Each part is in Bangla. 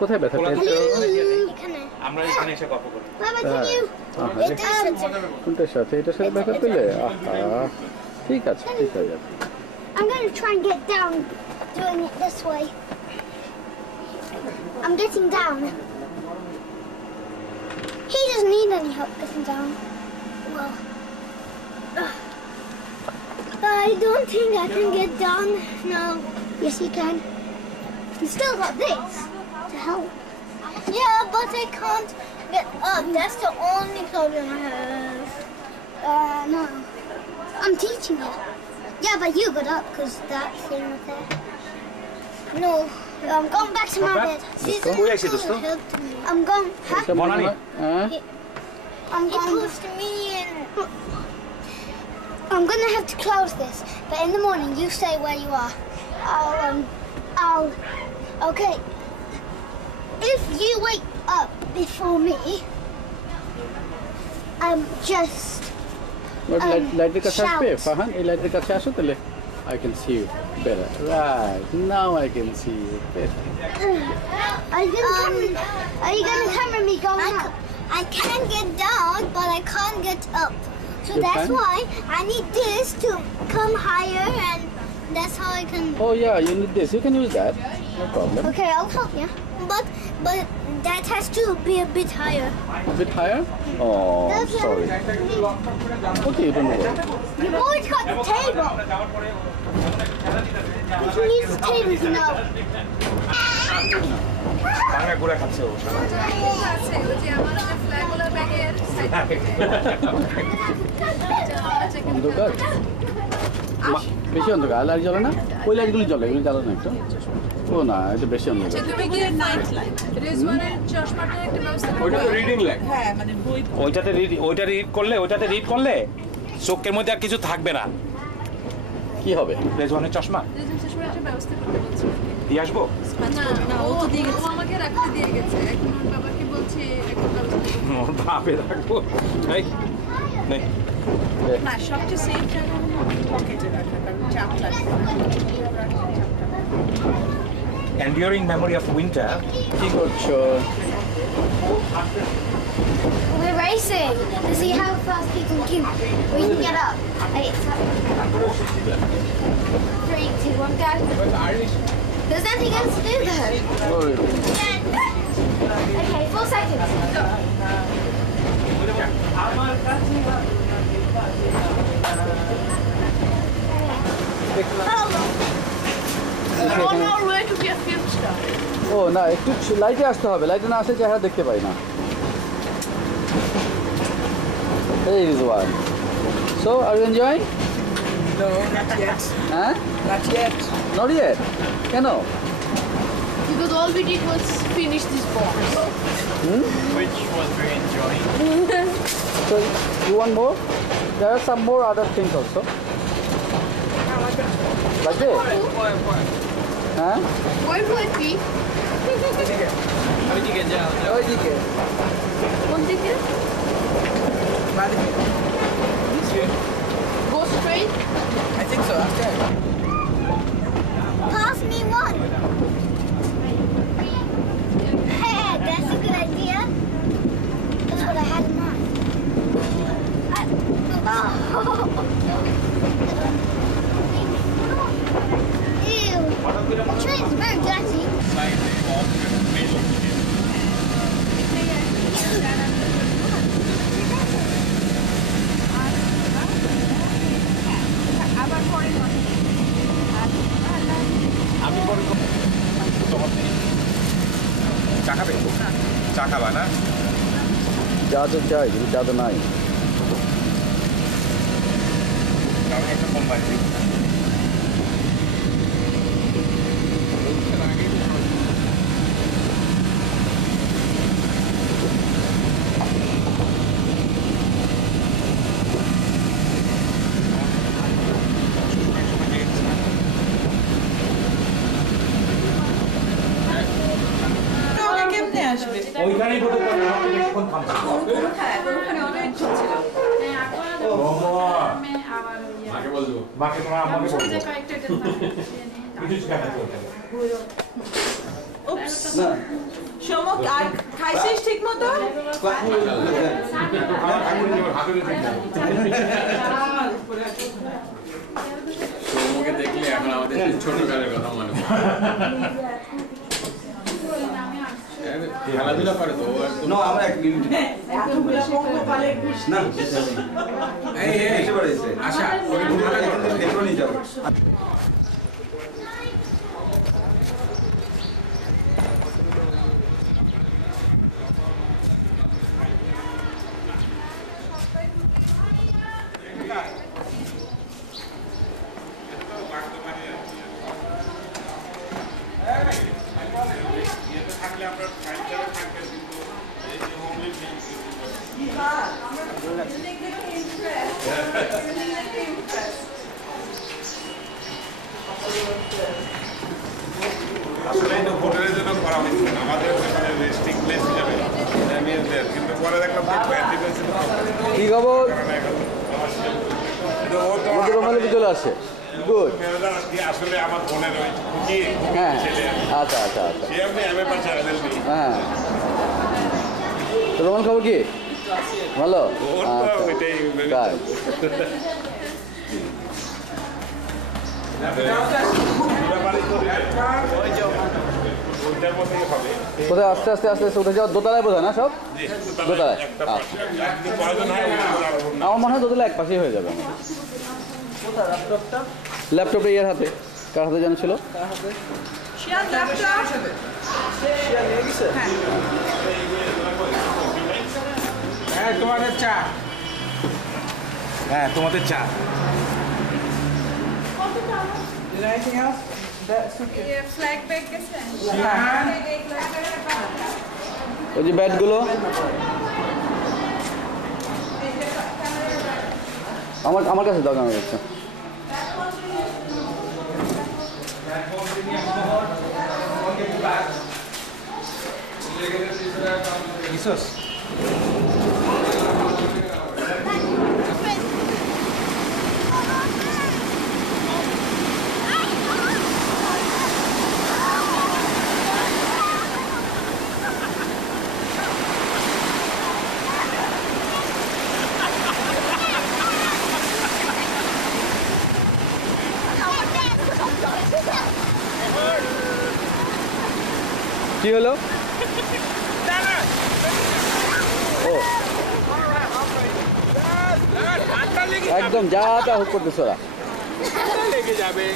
কোথায় ব্যথা পেয়েছো? আমরা এখানে এসে গল্প করি। কোনটার সাথে? এটার সাথে ব্যথা পেলে? আহা, ঠিক আছে, ঠিক হয়ে যাবে। I'm going to try and get down doing it this way. I'm getting down. He doesn't need any help getting down. Well, I don't think I can get down. No. Yes, you can. You still got this to help. Yeah, but I can't get up. That's the only problem I have. No. I'm teaching you. Yeah, but you got up because that thing was there. No, I'm going back to my bed. I'm going. Huh? I'm going. It pushed me in. I'm gonna have to close this, but in the morning you stay where you are. Okay. If you wake up before me, just. লাইটের কাছে আসবে ফাহান, এই লাইটের কাছে আসো তাহলে I can see you better. Right, now I can see you better. Are you gonna camera me going up? I can get down, but I can't get up. So that's why I need this to come higher, and that's how I can. Oh yeah, you need this. You can use that. No problem. Okay, I'll help you. But that has to be a bit higher. A bit higher? Oh, sorry. Okay, don't worry. You've always got the table. You can use the table to know. Bangla গুড়া খাচ্ছে ও আছে ওই যে আমাদের যে ফ্ল্যাগুলার ব্যাগের অন্ধকার বেশি অন্ধকার আর লাইট জ্বলে না? ওই লাইটগুলি জ্বলে, এগুলি জ্বলে না একটু? ও না, এটা বেশি অন্ধকার। তুমি কি নাইট লাইট রিজওয়ানের চশমাটার একটা ব্যবস্থা ওইটা তো রিডিং লাইট। হ্যাঁ মানে বই ওইটাতে রিড করলে চোখের মধ্যে আর কিছু থাকবে না। কি হবে? রেজওয়ানের চশমা রিজওয়ানের চশমার একটা ব্যবস্থা করতে বলছি। দিয়ে আসবো? না ও তো দিয়ে গেছে, ও আমাকে রাখতে দিয়ে গেছে। এখন ওর বাবাকে বলছি একটা ব্যবস্থা ওর বাপে রাখবো। এই নে না সবচেয়ে সেফ জায়গা পকেটে রাখা, কারণ চাপ লাগবে। Enduring memory of winter. কি করছো? We're racing to see how fast we can get up. It's 3, 2, 1, go. There's nothing else to do though. Okay, 4 seconds. Go. We're on our way to be a film star. ও না, একটু লাইটে আসতে হবে, লাইটে না আসলে চেহারা দেখতে পাই না। Hey Rizwan. So, are you enjoying? No, not yet. Huh? Not yet. Not yet. Can I? Because all we did was finish this box. Which was very enjoying. So, you want more? There are some more other things also. Like this? Huh? Where will it be? ওইদিকে যাও, ওইদিকে। কোন দিকে? বাদিকে। Go straight? I think so. Okay. Pass me one. Hey, that's a good idea. That's what I had in mind. Ew. The train's very dirty. আমি পরে চা খাবে? চা খাবা না? চা তো চাই, কিন্তু চা তো নাই। আমি একটা ফোন বাড়ি কেমনে আসবে? ওইখানেই বোধ বেশিক্ষণ থামছে। হ্যাঁ, ওখানে অনেক ছিল। মাকে তোমার আম্মাকে বলবো। কিছু শিখাতে চলতে। Oops. না সমক আর খাইছিস ঠিক মতো? সৌমকে দেখলে এখন আমাদের সেই ছোটকালের কথা মনে পড়ে। খেলাধুলা করে তো ও একদম। না আমরা এক মিনিট না এই এসে পড়েছে আশা ওকে ঢুকালে এখনই যাবো আসলে এটা হোটেলের জন্য করা হয়েছে আমাদের রেস্টিং প্লেস হিসাবে মেয়েদের কিন্তু পরে দেখলাম কি খবর আমাদের রুমালে চলে আসছে গুড আসলে আমার বোনের ওই খুঁজি হ্যাঁ ছেলে আচ্ছা আচ্ছা আচ্ছা সে আপনি এমএ পাশে এলএলবি হ্যাঁ তো রুমাল খবর কি ভালো ওর তো আচ্ছা ওইটাই কাজ ওইটার মধ্যেই হবে কোথায় আস্তে আস্তে আস্তে আস্তে উঠে যাওয়া দোতলায় বোঝায় না সব দোতলায় একটা আচ্ছা একদিন প্রয়োজন হয় আমার মনে হয় দোতলা এক পাশেই হয়ে যাবে ল্যাপটপটা ইয়ার হাতে কার হাতে জানা ছিল শিয়াল ল্যাপটপ হ্যাঁ তোমাদের চা হ্যাঁ তোমাদের চা Anything else? That's okay. Flag bag গেছে ওই যে ব্যাটগুলো আমার কাছে দাও আমি দেখছি ইসোস কি হলো ও একদম যা তা হুক করতেছ ওরা লেগে যাবে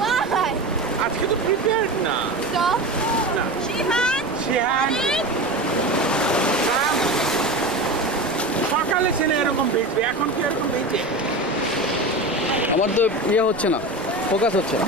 Why? আজকে তো প্রিপেয়ার্ড না Stop. Shihan. শিহান সকালে ছেলে এরকম ভিজবে এখন কি এরকম ভিজে আমার তো ইয়ে হচ্ছে না ফোকাস হচ্ছে না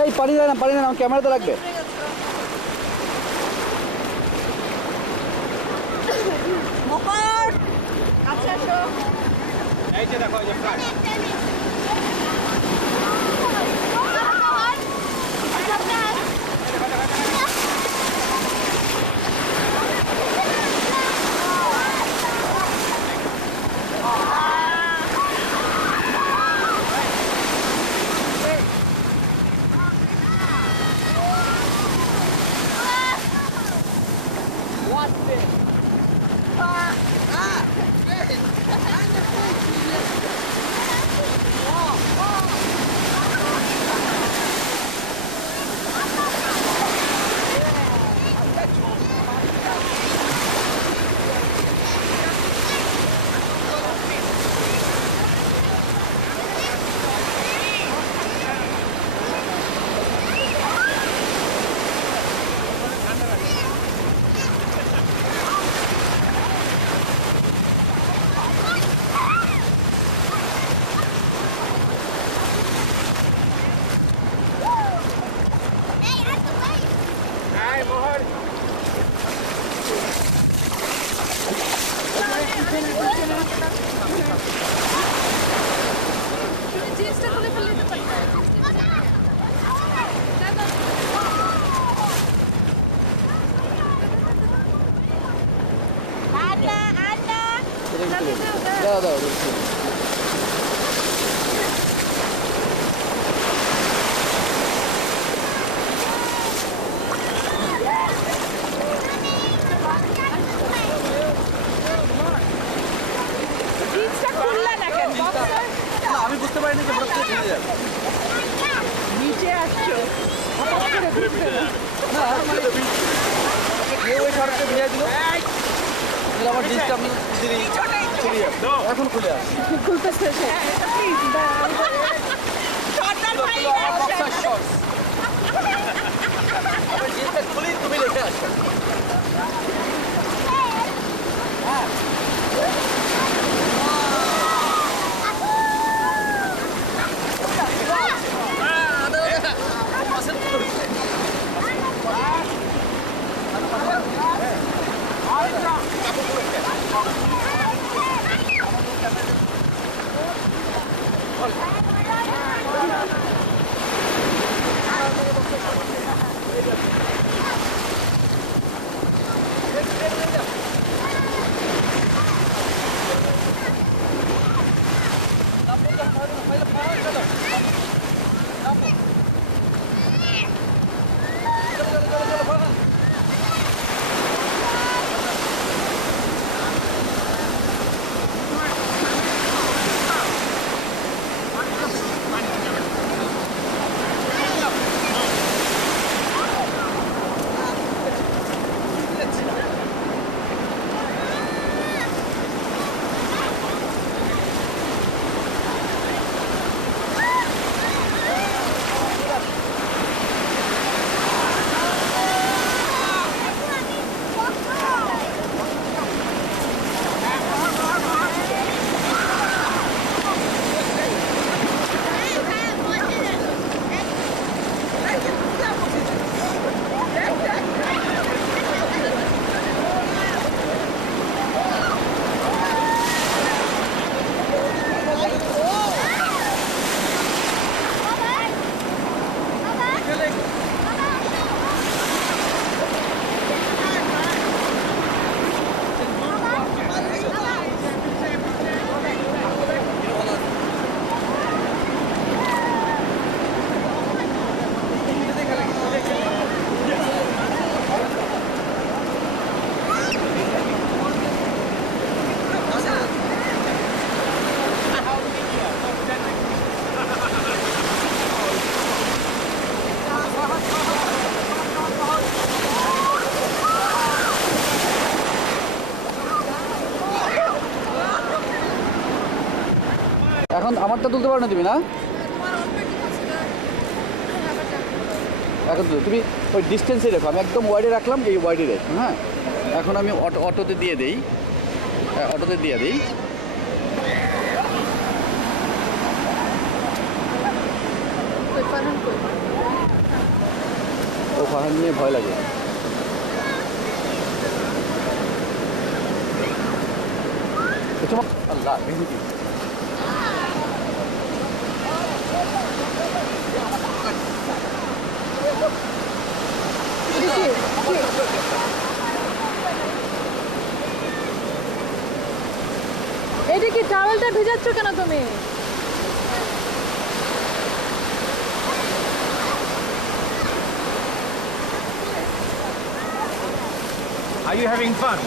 এই পানি দেয় না আমার ক্যামেরাতে রাখবে এই যে দেখো এই যে ফ্ল্যাগ নাকি হঠাৎ করে ছেড়ে যাবে? নিচে আসছো হঠাৎ করে ঘুরতে না। না মানে কেউ ওই সড়কটা ভিড়ে দিল তাহলে আমার জিনিসটা আপনি ইজিলি চলে যাবে। এখন খুলে আসে খুলতেছে সে। প্লিজ শর্টটার ভাই বক্সার শর্টস আমার জিনিসটা খুলেই তুমি রেখে আসো। এখন আমারটা তুলতে পারো না তুমি না? এখন তুমি ওই ডিস্টেন্সে রেখো, আমি একদম ওয়াইডে রাখলাম, এই ওয়াইডে রেখো। হ্যাঁ এখন আমি অটোতে দিয়ে দিই, অটোতে দিয়ে দিই। ও ফারহান নিয়ে ভয় লাগে। আল্লাহ ভেঙে এটা কি টাওয়েলটা ভিজাচ্ছ কেন তুমি? Are you having fun?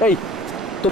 এই তো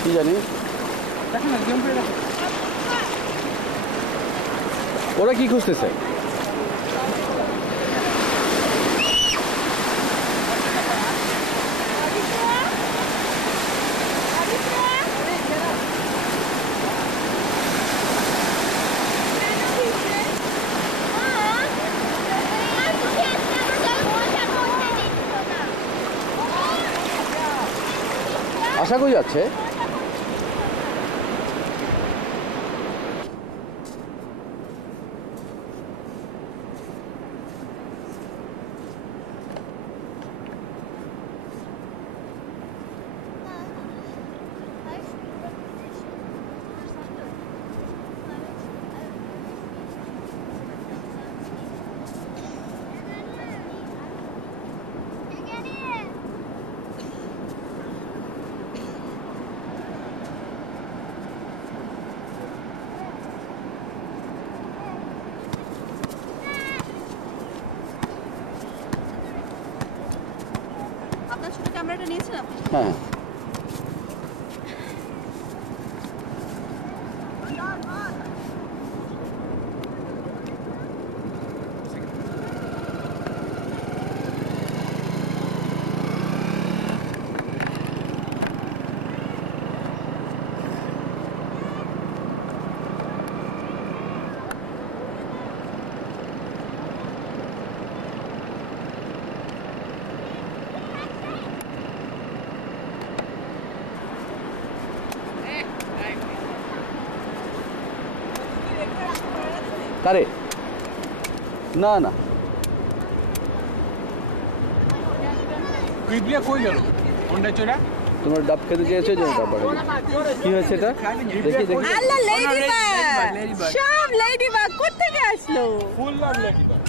কি জানি ওরা কি খুঁজতেছে? আশা করি যাচ্ছে। আপনার ছোট ক্যামেরাটা নিয়েছেন আপনি? হ্যাঁ কারে না না কিবলিয়া কই গেল কোনটা চোরা তোমার ডাব খেতে চেয়েছো যে ডাব বাড়াবে কি হয়েছে এটা দেখি দেখি আল্লাহ লেডিবাগ সব লেডিবাগ কোথা থেকে আসলো ফুল অফ লেডিবাগ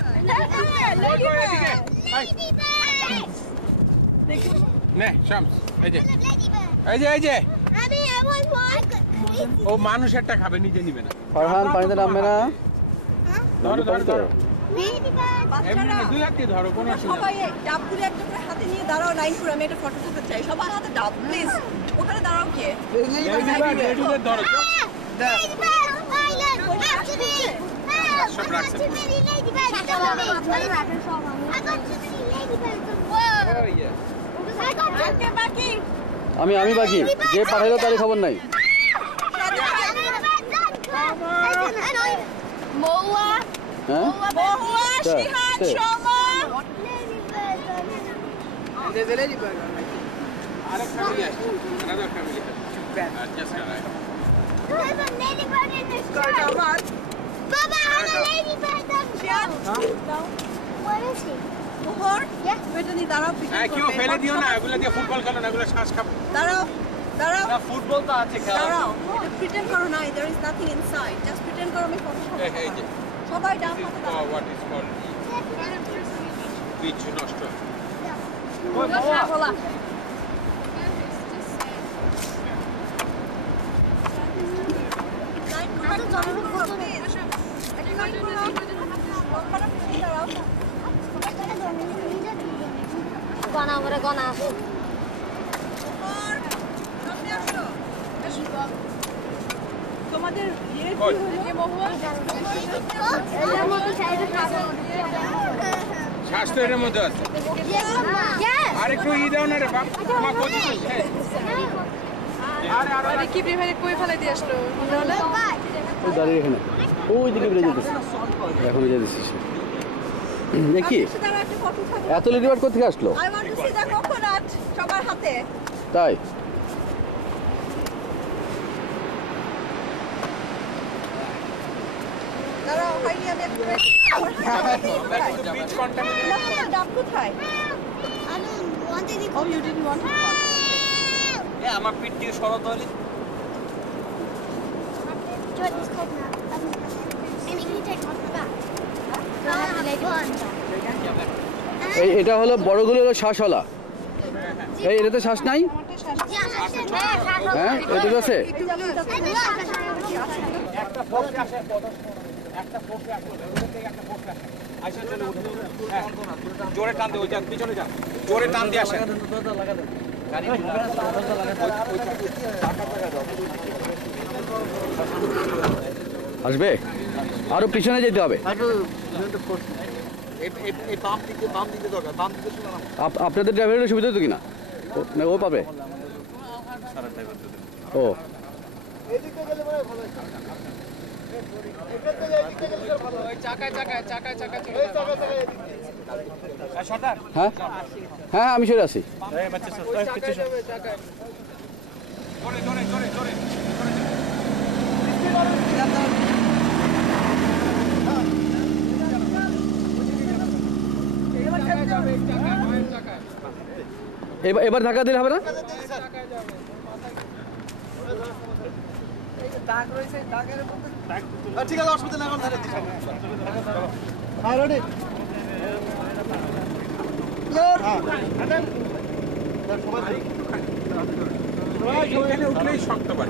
নে শামস এই যে এই যে ও মানুষ একটা খাবে নিজে নিবে না ফারহান পানিতে নামবে না ধরো ধরো ধরো বাচ্চারা এমনি দুই হাত দিয়ে ধরো কোনো অসুবিধা সবাই ডাবগুলো একটা করে হাতে নিয়ে দাঁড়াও লাইন করে আমি একটা ফটো তুলতে চাই সবার হাতে ডাব প্লিজ ওখানে দাঁড়াও কে লেডিবাগ ধরো সব রাখছে আমি বাকি যে পাঠাইলো তারই খবর নাই Moa. হ্যাঁ মহুয়া শিহান শর্মা আরেক ফ্যামিলি আছে another family just arrived There's a ladybird in the sky. Baba, I'm a ladybird on the শিহান What is he? মোহর এটা নিয়ে দাঁড়াও হ্যাঁ কেউ ফেলে দিও না এগুলো দিয়ে ফুটবল খেলো না এগুলো শ্বাস খাবে দাঁড়াও দাঁড়াও না ফুটবল তো আছে খেলা দাঁড়াও এটা প্রিটেন্ড করো না there is nothing inside just pretend করো আমি ফটো এই যে সবাই ডাব হাতে দাও what is called বিচ নষ্ট বলা লাইন করে জড়ো করো প্লিজ একটা লাইন করো লম্বাটা প্লিজ দাঁড়াও Gonna, we're gonna. মোহর সামনে আসো তোমাদের ইয়ে কই? কি হলো It's স্বাস্থ্য এর মধ্যে আছে Yes. আর একটু ই দাও না রে বাপ মা কোথায় আরে কি ভাই কই ফেলে দিয়ে আসলো Look back. ওই দাঁড়িয়ে এখানে ওই দিকে বেরিয়ে যেতেছে এখন যেতেছে সে দেখি দাঁড়াও একটা ফটো উঠাবো এত লেডি বার্ড কোথেকে আসলো I want to C the coconut সবার হাতে তাই দাঁড়াও হয়নি আমি একটু বিচ কন্টামিনেশন ডাব কোথায় I don't want any. Oh, you didn't want it. আমার পিঠ থেকে সরো তাহলে Jordan's coconut. And you can take one from back. এটা হলো বড়গুলো হলো শ্বাসওয়ালা এই এটাতে শ্বাস নাই হ্যাঁ এটা আছে একটা ফোর্সে আসে একটা ফোর্সে আসে ওদের থেকে একটা ফোর্সে আসে আইসা চলে উঠে হ্যাঁ জোরে টান দে ওই যান পিছনে যান জোরে টান দিয়ে আসেন আসবে আরো পিছনে যেতে হবে এই বাম দিকে দরকার বাম দিকে শুনে আপনাদের ড্রাইভারের সুবিধা তো কিনা না ও পাবে ও সর্দার হ্যাঁ হ্যাঁ আমি সরে আছি জোরে জোরে জোরে জোরে এবার ধাক্কা দিলে হবে না ঠিক আছে অসুবিধা নেই এখন ধরে দিচ্ছি হ্যাঁ রেডি এখানে উঠলেই শক্ত পায়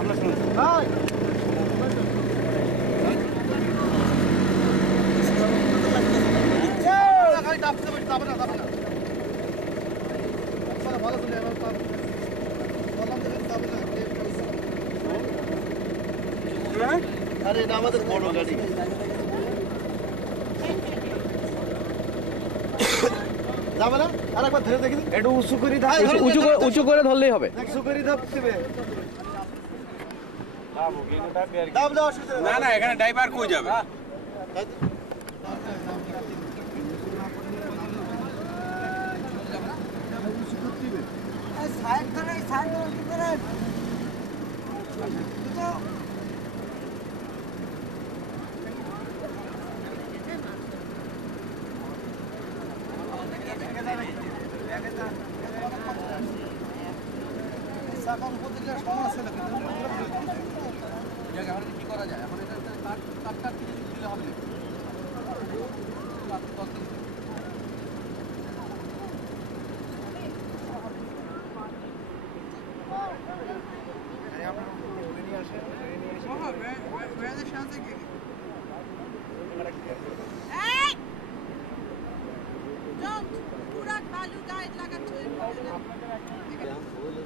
আরে এটা আমাদের বড় গাড়ি যাবে না আর একবার ধরে দেখি একটু উঁচু করে উঁচু করে ধরলেই হবে উঁচু করে দেবে দাব দাও অসুবিধা না না এখানে ড্রাইভার কই যাবে সাইড ধরে সাইড ধরে কি করা যায় এখন এটা তার দিলে হবে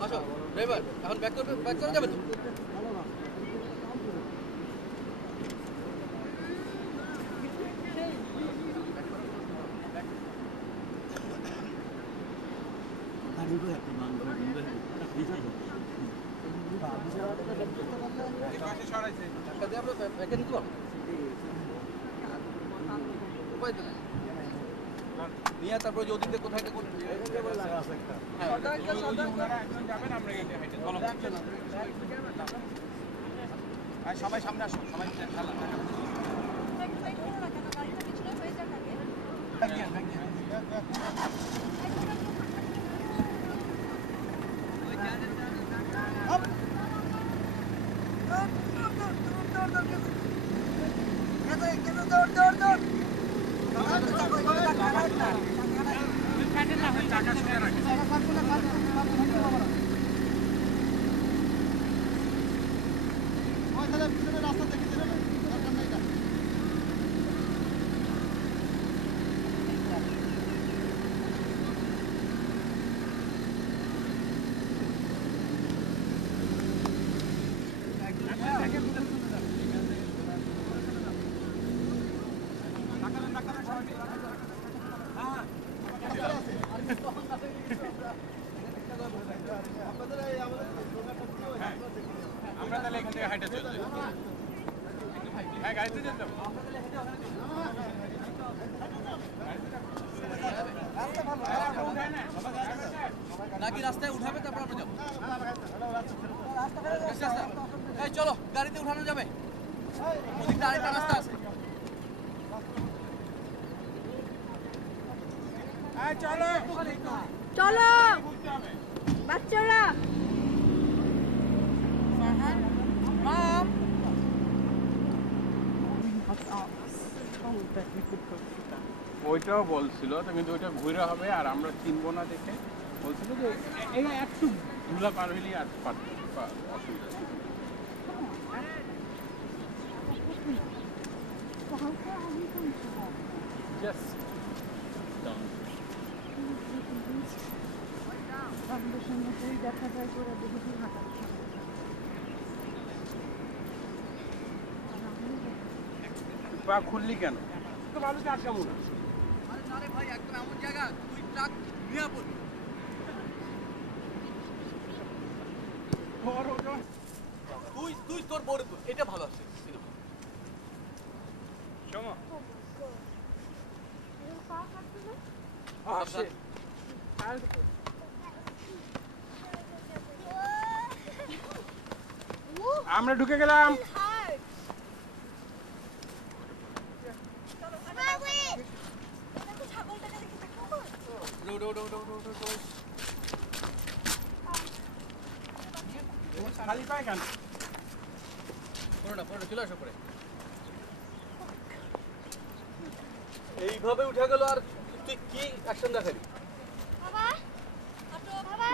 আসো ড্রাইভার এখন ব্যাক করে যাবে তো নিয়ে তারপরে যে ওদিকে কোথায় সবাই সামনে আসো সবাই রাস্তা দেখে দরকার নাই আমরা তাহলে এখান থেকে হাইটে চলে যাই। হ্যাঁ গাড়িতে যেতে হবে। নাকি রাস্তায় উঠাবে তারপর আমরা যাবো? এই চলো গাড়িতে উঠানো যাবে, ওদিকটা আরেকটা রাস্তা আছে। চলো চলো বাচ্চারা। ওইটাও বলছিল তো, কিন্তু ওইটা ঘুরে হবে আর আমরা চিনবো না দেখে বলছিল যে এই একটু ধুলা পার হইলেই আর অসুবিধা ছিল। Just down. পা খুললি কেন? তো ভালো চার কেমন আছে? আরে ভাই একদম এমন জায়গা তুই ট্রাক নিয়ে পড়বি। তুই তোর বড় তো এটা ভালো আছে সিনেমা। শোনো আসে আমরা ঢুকে গেলাম। খালি পায় কেন? চলে আসো পরে। এইভাবে উঠে গেল আর তুই কি অ্যাকশন দেখাবি?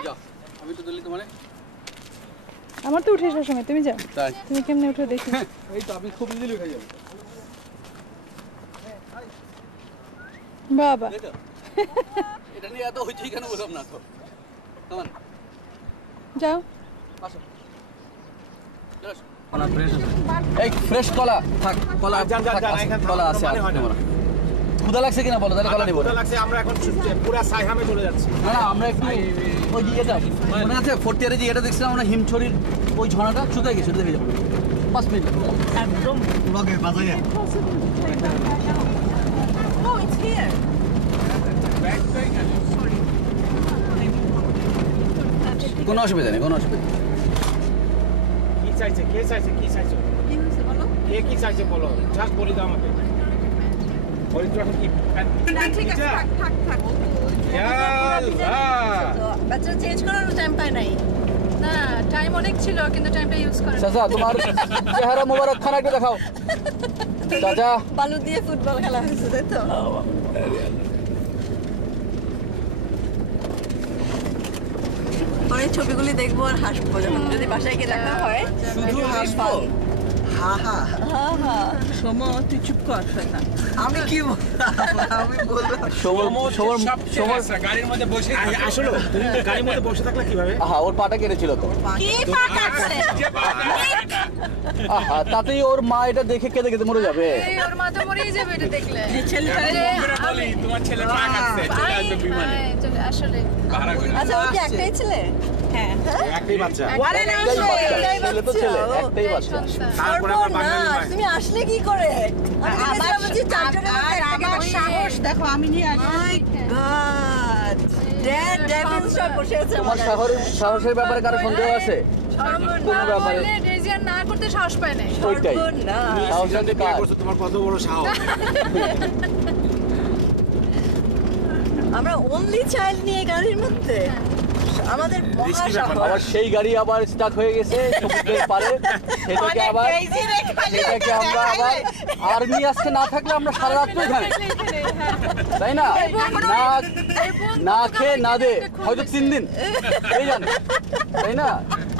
যা আমি তো দিল্লি তোমারে। আমার তো উঠে আসার সময়, তুমি যাও। তাই তুমি কেমনে উঠে দেখি। এই তো আমি খুব ইজিলি উঠে যাবো। বাবা এটা নিয়ে এত হইচই কেন বললাম না তো। কেমন যাও। আসো চলে আসো। এই ফ্রেশ কলা থাক, কলা কলা আছে আর নেবো না। ক্ষুধা লাগছে কিনা বলো, তাহলে কলা নেবো না। লাগছে, আমরা এখন পুরা সাইহামে চলে যাচ্ছি। না না আমরা একটু ওই ইয়েটা মনে আছে ফোর্থ ইয়ারে যে এটা দেখছিলাম আমরা হিমছড়ির ওই ঝর্ণাটা চুকাই গেছে, দেখে যাবো 5 মিনিট একদম লগে বাজায়। Oh, it's here. কোনো অসুবিধা নেই, কোনো অসুবিধা নেই। কি চাইছে, কে চাইছে, কি চাইছে, কি হয়েছে বলো? কে কি চাইছে বলো, জাস্ট বলি দাও আমাকে। বলি তো এখন কি না ঠিক আছে, থাক থাক থাক। বাচ্চারা চেঞ্জ করার টাইম পায় নাই। না টাইম অনেক ছিল কিন্তু টাইমটা ইউজ করে। চাচা তোমার চেহারা মোবারক খানা একটু দেখাও চাচা। বালু দিয়ে ফুটবল খেলা হয়েছে তাই তো? পরে ছবিগুলি দেখবো আর হাসবো যখন, যদি বাসায় গিয়ে দেখা হয়। শুধু হাসবো? হা হা সোমো তুই চুপ কর শয়তান। আমি কি আমি বলবো গাড়ির মধ্যে বসে আসলে তুমি গাড়ির মধ্যে বসে থাকলে কিভাবে? আহা ওর পাটা কেটেছিল তো। কি ফাঁক আছে? আহা তাতেই ওর মা এটা দেখে কেঁদে কেঁদে মরে যাবে। এই ওর মাথা মরেই যাবে এটা দেখলে। এই ছেলেটারে বলি তোমার ছেলে পা কাটছে, চলে আসবে বিমানে। চলে আসলে ভাড়া করে আচ্ছা ও কি একটাই ছেলে? হ্যাঁ একটাই বাচ্চা। ওয়ারে না আসলে একটাই ছেলে তো ছেলে, বাচ্চা। একটাই বাচ্চা। তারপরে আবার বাঙালি না, ভাই। তুমি আসলে কি করে? আমার সাহস দেখো, আমি নিয়ে আসি। মাই গড, ড্যাড ডেভিলসরা বসে আছে তোমার সাহসের ব্যাপারে কারো সন্দেহ আছে? কোনো ব্যাপারে রেজিয়ার না করতে সাহস পায় নাই। ওইটাই সাহসের বিয়ে কাজ। করছো, তোমার কত বড় সাহস। আমরা অনলি চাইল্ড নিয়ে গাড়ির মধ্যে, আমাদের মহা সাহস। আবার সেই গাড়ি আবার স্টাক হয়ে গেছে সমুদ্রের পারে, সেটাকে আবার সেটাকে আমরা আবার আর্মি আজকে না থাকলে আমরা সারা রাত্র এখানে, তাই না? না খেয়ে না দে হয়তো 3 দিন এই জানে, তাই না?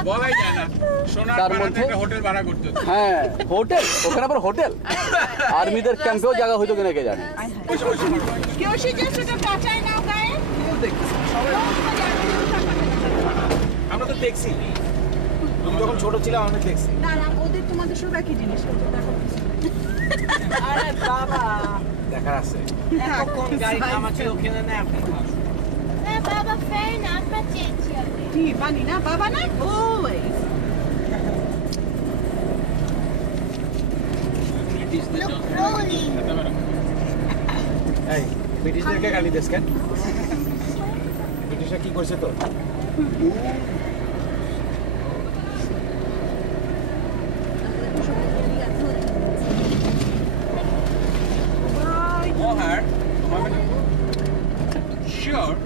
বলাই যায় না। সোনার তার পাড়া মধ্যে থেকে হোটেল ভাড়া করতে হতো। হ্যাঁ হোটেল, ওখানে আবার হোটেল, আর্মিদের ক্যাম্পেও জায়গা হয়তো কিনা কে জানে। কেউ সেটা সেটা কাঁচাই নাও গায়ে। আমরা তো দেখছি, তুমি যখন ছোট ছিলাম আমরা দেখছি। না না, ওদের তোমাদের সব একই জিনিস। আরে বাবা দেখার আছে। কোন গাড়ি আমার ছিল কিনে নেয় আপনি। কি বানি না বাবা না always Look, rolling. এই ব্রিটিশদেরকে গালি দিস কেন? ব্রিটিশরা কি করছে তো? Mohar, sure.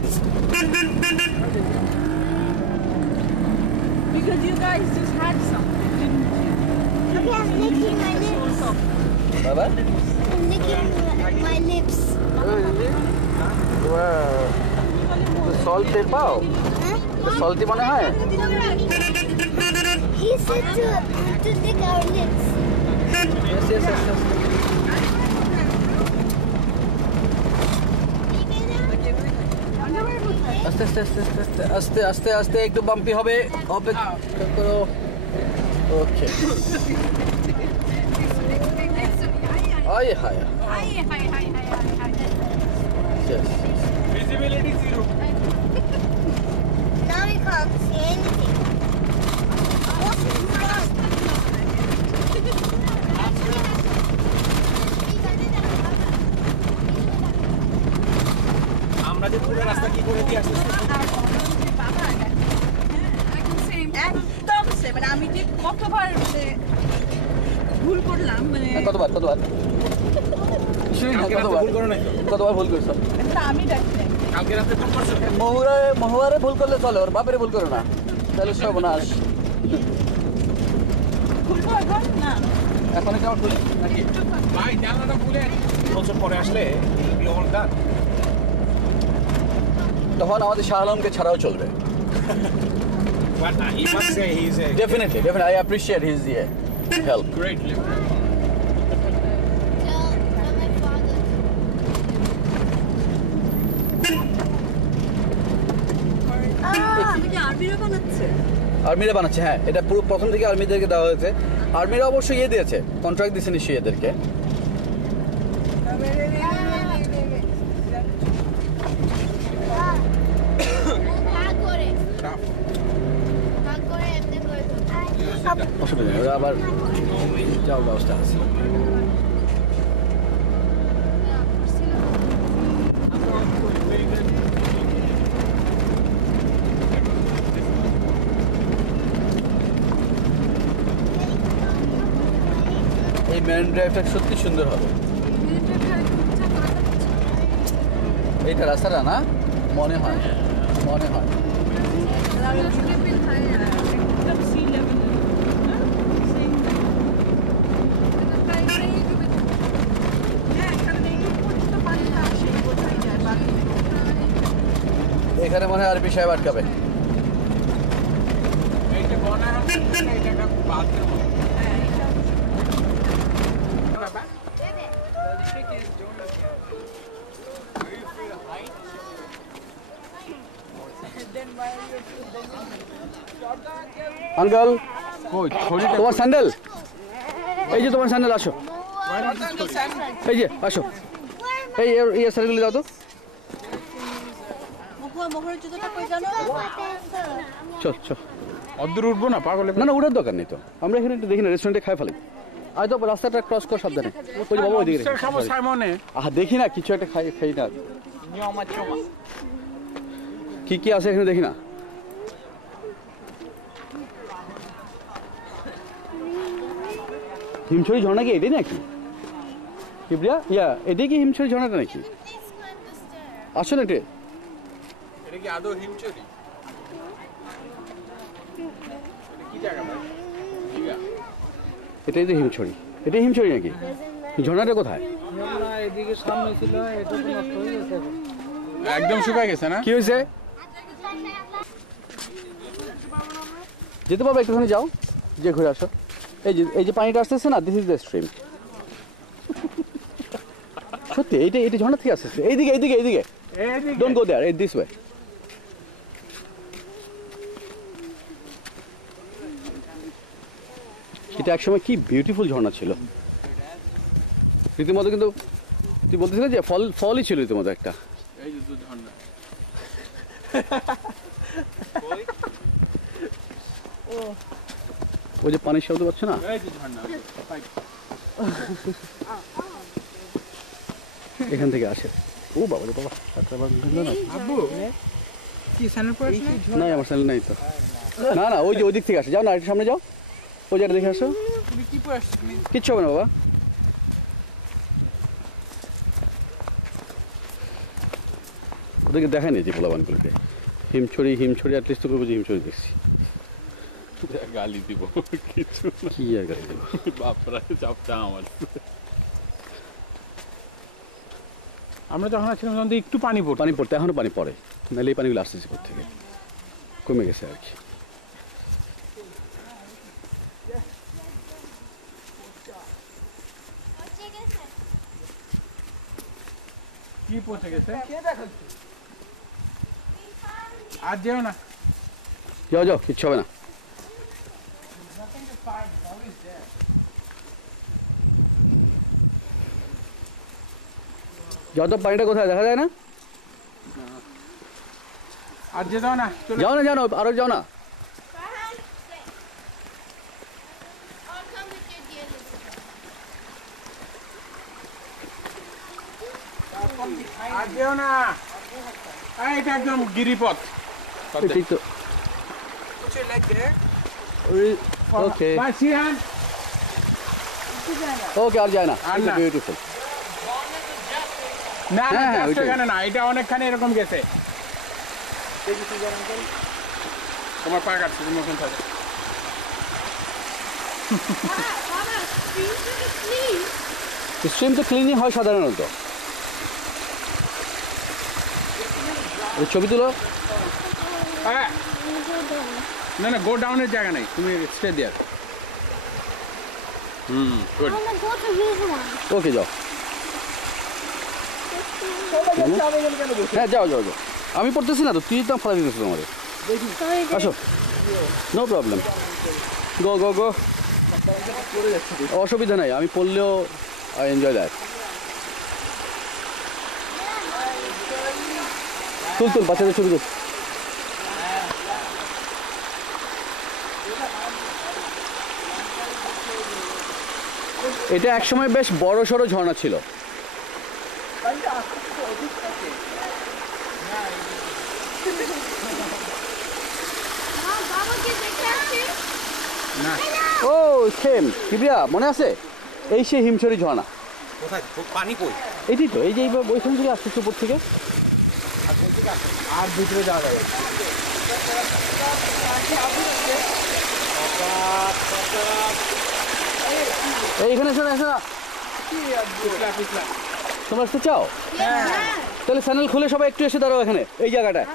because you guys just had something didn't you? Okay, I'm licking my lips. বাবা I'm licking my lips. Salt টের পাও সল্টি মনে হয় He said to lick our lips. আস্তে আস্তে আস্তে আস্তে আস্তে আস্তে আস্তে আস্তে একটু বাম্পি হবে অপেক্ষা করো ওকে আয় হায় Visibility zero. Now we can't see anything. What's in front? আমরা যে পুরো রাস্তা কি করে দিয়ে আসছি একদম same, মানে আমি যে কতবার মানে ভুল করলাম মানে কতবার কতবার ভুল করো নাই তো? কতবার ভুল করছো এটা আমি ডাকি নাই। কালকে রাতে ফোন করছো মহুয়ারে ভুল করলে চলে ওর বাপেরে ভুল করো না তাহলে সর্বনাশ খুলবো এখন না এখন কেমন খুলি নাকি ভাই জানলাটা খুলে বছর পরে আসলে ইউর ডান তখন আমাদের শাহ আলমকে ছাড়াও চলবে but he must say he is a definitely I appreciate his help great Tell my father. তুমি কি আরবিরা বানাচ্ছে আর্মিরা বানাচ্ছে হ্যাঁ এটা পুরো প্রথম থেকে আর্মিদেরকে দেওয়া হয়েছে আর্মিরা অবশ্যই ইয়ে দিয়েছে কন্ট্রাক্ট দিয়েছে নিশ্চয়ই এদেরকে অসুবিধা নেই ওরা আবার যাওয়ার ব্যবস্থা আছে এই মেন ড্রাইভটা সত্যি সুন্দর হবে এইটা রাস্তাটা না মনে হয় একদম সি লেভেল হ্যাঁ কারণ এই পর্যন্ত পানিটা আসে কোথায় যায় বাকি এখানে মনে হয় আরবি সাহেব আটকাবে এই যে বনা আছে এটা একটা বাথরুম হ্যাঁ এটা বাবা আঙ্কেল কই ছড়িটা তোমার স্যান্ডেল এই যে তোমার স্যান্ডেল আসো এই যে আসো এই এই স্যান্ডেলগুলো দাও তো মোহরের জুতোটা কই জানো চল চল অদূর উঠবো না পাগলে না না ওটার দরকার নেই তো আমরা এখানে একটু দেখি না রেস্টুরেন্টে খাই ফেলি আজ তো রাস্তাটা ক্রস কর সাবধানে ওই যে বাবা ওইদিকে মিস্টার খাবো সাইমনে দেখি না কিছু একটা খাই না নিয়মা চমা কি আছে এখানে দেখি না হিমছড়ি ঝর্ণা কি এটাই নাকি কিবরিয়া এটাই কি হিমছড়ি ঝর্ণাটা নাকি আসলে এটা এটা কি আদৌ হিমচুরি কি জায়গা ভাই এটাই তো হিমছড়ি এটাই হিমছড়ি নাকি ঝর্ণাটা কোথায় একদম শুকায় গেছে না কি হয়েছে যেতে পারবে একটুখানি যাও যে ঘুরে আসো এই যে পানিটা আসতেছে না দিস ইজ দ্য স্ট্রিম সত্যি এইটা ঝর্ণা থেকে আসতেছে এইদিকে don't go there this way এটা একসময় কি বিউটিফুল ঝর্ণা ছিল রীতিমতো কিন্তু তুই বলতেছিলি যে ফলই ছিল রীতিমতো একটা এই যে ঝর্ণা ওই যে পানির শব্দ পাচ্ছ না, এই যে ঝর্ণা, ওই যে পাইপ। এখান থেকে আসে। ও বাবা রে বাবা, সাঁতার বাঁধলো না। আব্বু কি স্যান্ডেল পরে আসলে নাই আমার স্যান্ডেল নাই তো। না না, ওই যে ওই দিক থেকে আসে। যাও না, একটু সামনে যাও, ওই জায়গাটা দেখে আসো। তুমি কি পরে আসছো? কিচ্ছু হবে না বাবা। ওদেরকে দেখায়নি যে পোলাবানগুলোকে। হিমছড়ি অ্যাটলিস্ট তো করবো যে হিমছড়ি দেখছি। গালি দিব কিছু না। কি আর গাড়ি দেবো। বাপরা চাপটা আমার। আমরা যখন আছিলাম তখন তো একটু পানি পড়তো। পানি পড়তে এখনো পানি পড়ে, নাহলে এই পানিগুলো আসতেছে থেকে কমে গেছে আর কি। কি পচে গেছে? আর যেও না। যাও যাও, কিচ্ছু হবে না। যাও তো, পানিটা কোথায় দেখা যায় না? আর যে দাও না, চলে যাও না, যাও না, আরো যাও না। আর যেও না। এটা একদম গিরিপথ। ঠিক তো। Put your leg there. ওকে বাসিয়ান। ওকে, আর যায় না। আর না। বিউটিফুল। না না, হ্যাঁ, just ওইটাই। এখানে না, এটা অনেকখানি এরকম গেছে। তোমার পা কাটছে, তুমি ওখানে থাকো। স্ট্রিম তো ক্লিনই হয় সাধারণত। ওই ছবি তুলো। হ্যাঁ। না না, গো ডাউনের জায়গা নাই, তুমি stay there. Good. I want to go to his one. Okay যাও। হ্যাঁ যাও যাও যাও, আমি পড়তেছি না তো, তুই তো ফেলা দিতেছিস আমাদের। আসো, নো প্রবলেম, গো গো গো। অসুবিধা নাই, আমি পড়লেও আই এনজয় দ্যাট। তুল তুল, বাচ্চাদের ছবি তুল। এটা একসময় বেশ বড় সড়ো ঝর্ণা ছিল। ও সেম কিবরিয়া, মনে আছে? এই সে হিমছড়ি ঝর্ণা। কোথায় পানি কই? এটি তো, এই যে ওইখান থেকে আসতেছে উপর থেকে। আর ভিতরে যাওয়া যাবে। এইখানে এসো না, এসো না। তোমরা আসতে চাও? তাহলে চ্যানেল খুলে সবাই একটু এসে দাঁড়াও এখানে, এই জায়গাটায়।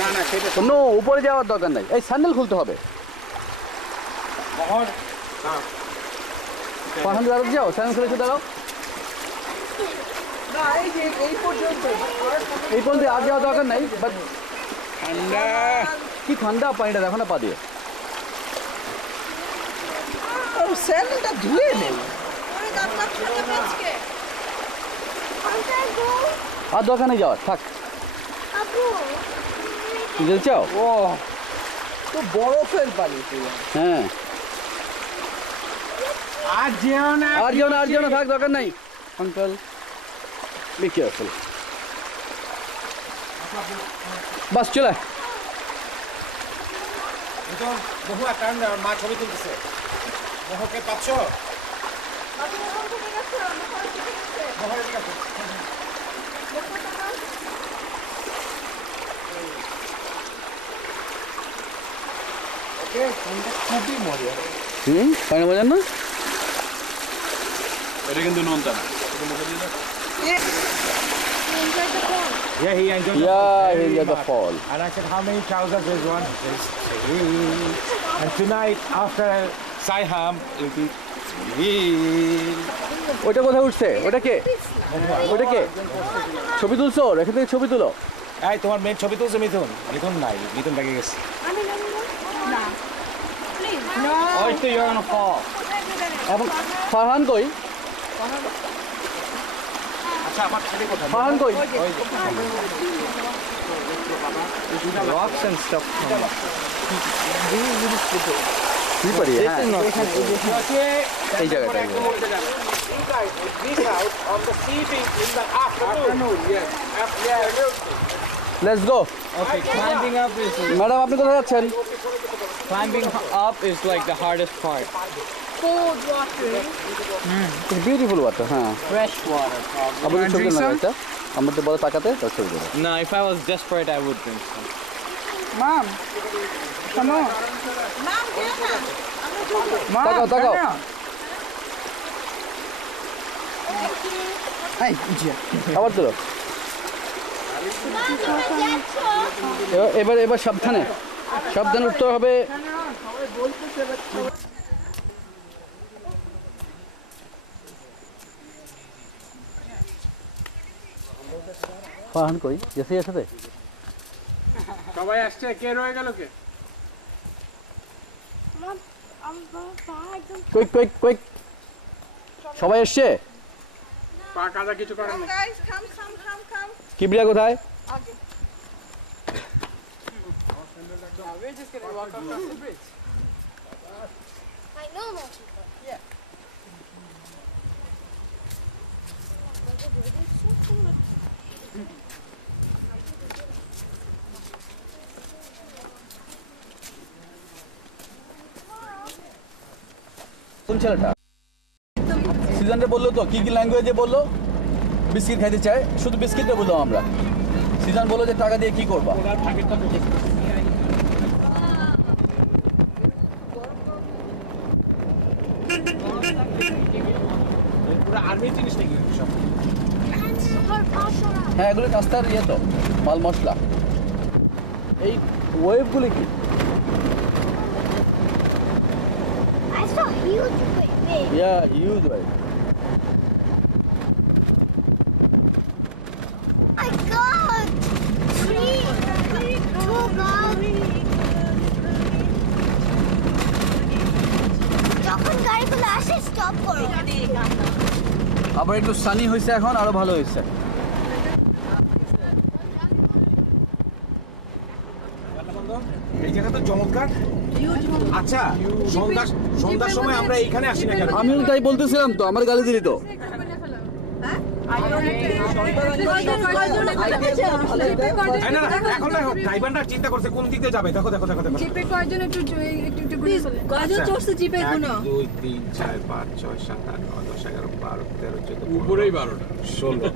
না না, সেটা নো, উপরে যাওয়ার দরকার নাই, এই স্যান্ডেল খুলতে হবে। পাহাড় দাঁড়াতে যাও, স্যান্ডেল খুলে এসে দাঁড়াও। এই পর্যন্ত আর যাওয়ার দরকার নাই, বাট ঠান্ডা। কি ঠান্ডা পানিটা, দেখো না পা দিয়ে। স্যান্ডেলটা ধুয়ে নেই। Can't I go? আর দরকার নেই যাওয়ার, থাক। Abu. যেতে চাও? ও তো বরফের পানি পুরো। হ্যাঁ, আর যেও না। আর যেও না, আর যেও না, থাক, দরকার নাই। Uncle be careful. বাস চলে। বহু একটা মা ছবি তুলতেছে। বহুকে পাচ্ছ? খুবই মজা। পানি মজার না? এটা কিন্তু নোনতা না। Yeah, he enjoyed Yeah, he enjoyed the fall. And I said, how many trousers is one? He says, 3. And tonight, after Saiham, it'll be 3. ওইটা কোথায় উঠছে? ওটা কে? ওটা কে? ছবি তুলছো? রেখে থেকে ছবি তুলো। এই তোমার মেয়ের ছবি তুলছে মিথুন? মিথুন নাই, মিথুন ব্যাগে গেছে। ওই তো you're gonna fall. এখন ফারহান কই? আচ্ছা আমার ছেলে কোথায়? ফাহান কই? Rocks and stuff. কি পারি? হ্যাঁ এই জায়গাটা This out on the sea beach in the afternoon. Yes. Let's go. Okay, climbing up is madam আপনি কোথায় যাচ্ছেন? like the hardest part. Cold water. It's beautiful water. হ্যাঁ Fresh water. আমাদের ছবি না এটা আমাদের বড় তাকাতে তার ছবি দেবো। No, if I was desperate, I would drink some. Mom, come on. Mom, get up. তাকাও তাকাও। আবার তোলো। এবার সাবধানে সাবধানে উঠতে হবে। ফাহান কই গেছে এর সাথে? সবাই আসছে, কে রয়ে গেল কে? কুইক কুইক কুইক সবাই এসছে? পা কাদা কিছু করেন না। Guys, come. কিবরিয়া কোথায়? I know Mochi. Yeah. কোন ছেলেটা? সিজনটা বললো তো কি কি ল্যাঙ্গুয়েজে বললো? বিস্কিট খাইতে চায়, শুধু বিস্কিটটা বললাম আমরা। সিজন বললো যে টাকা দিয়ে কি করবা? পুরো আর্মি জিনিস নাকি সব? হ্যাঁ এগুলো রাস্তার ইয়ে তো মাল মশলা। এই ওয়েভগুলি কি? I saw huge wave. Yeah huge wave. My God! Tree! Oh God! যখন গাড়িগুলো আসে স্টপ করো। আবার একটু সানি হয়েছে, এখন আরো ভালো হয়েছে। এই জায়গা তো চমৎকার। আচ্ছা সন্ধ্যার সময় আমরা এইখানে আসি না কেন? আমিও তাই বলতেছিলাম তো, আমার গালি দিলি তো। না এখন দেখো ড্রাইভাররা চিন্তা করছে কোন দিকে যাবে। দেখো জিপে কয়জন একটু ঘুরে চলে। কয়জন চড়ছে জিপে কোনো? 1 2 3 4 5 6 7 8 9 10 11 12 13 14 উপরেই 12টা 16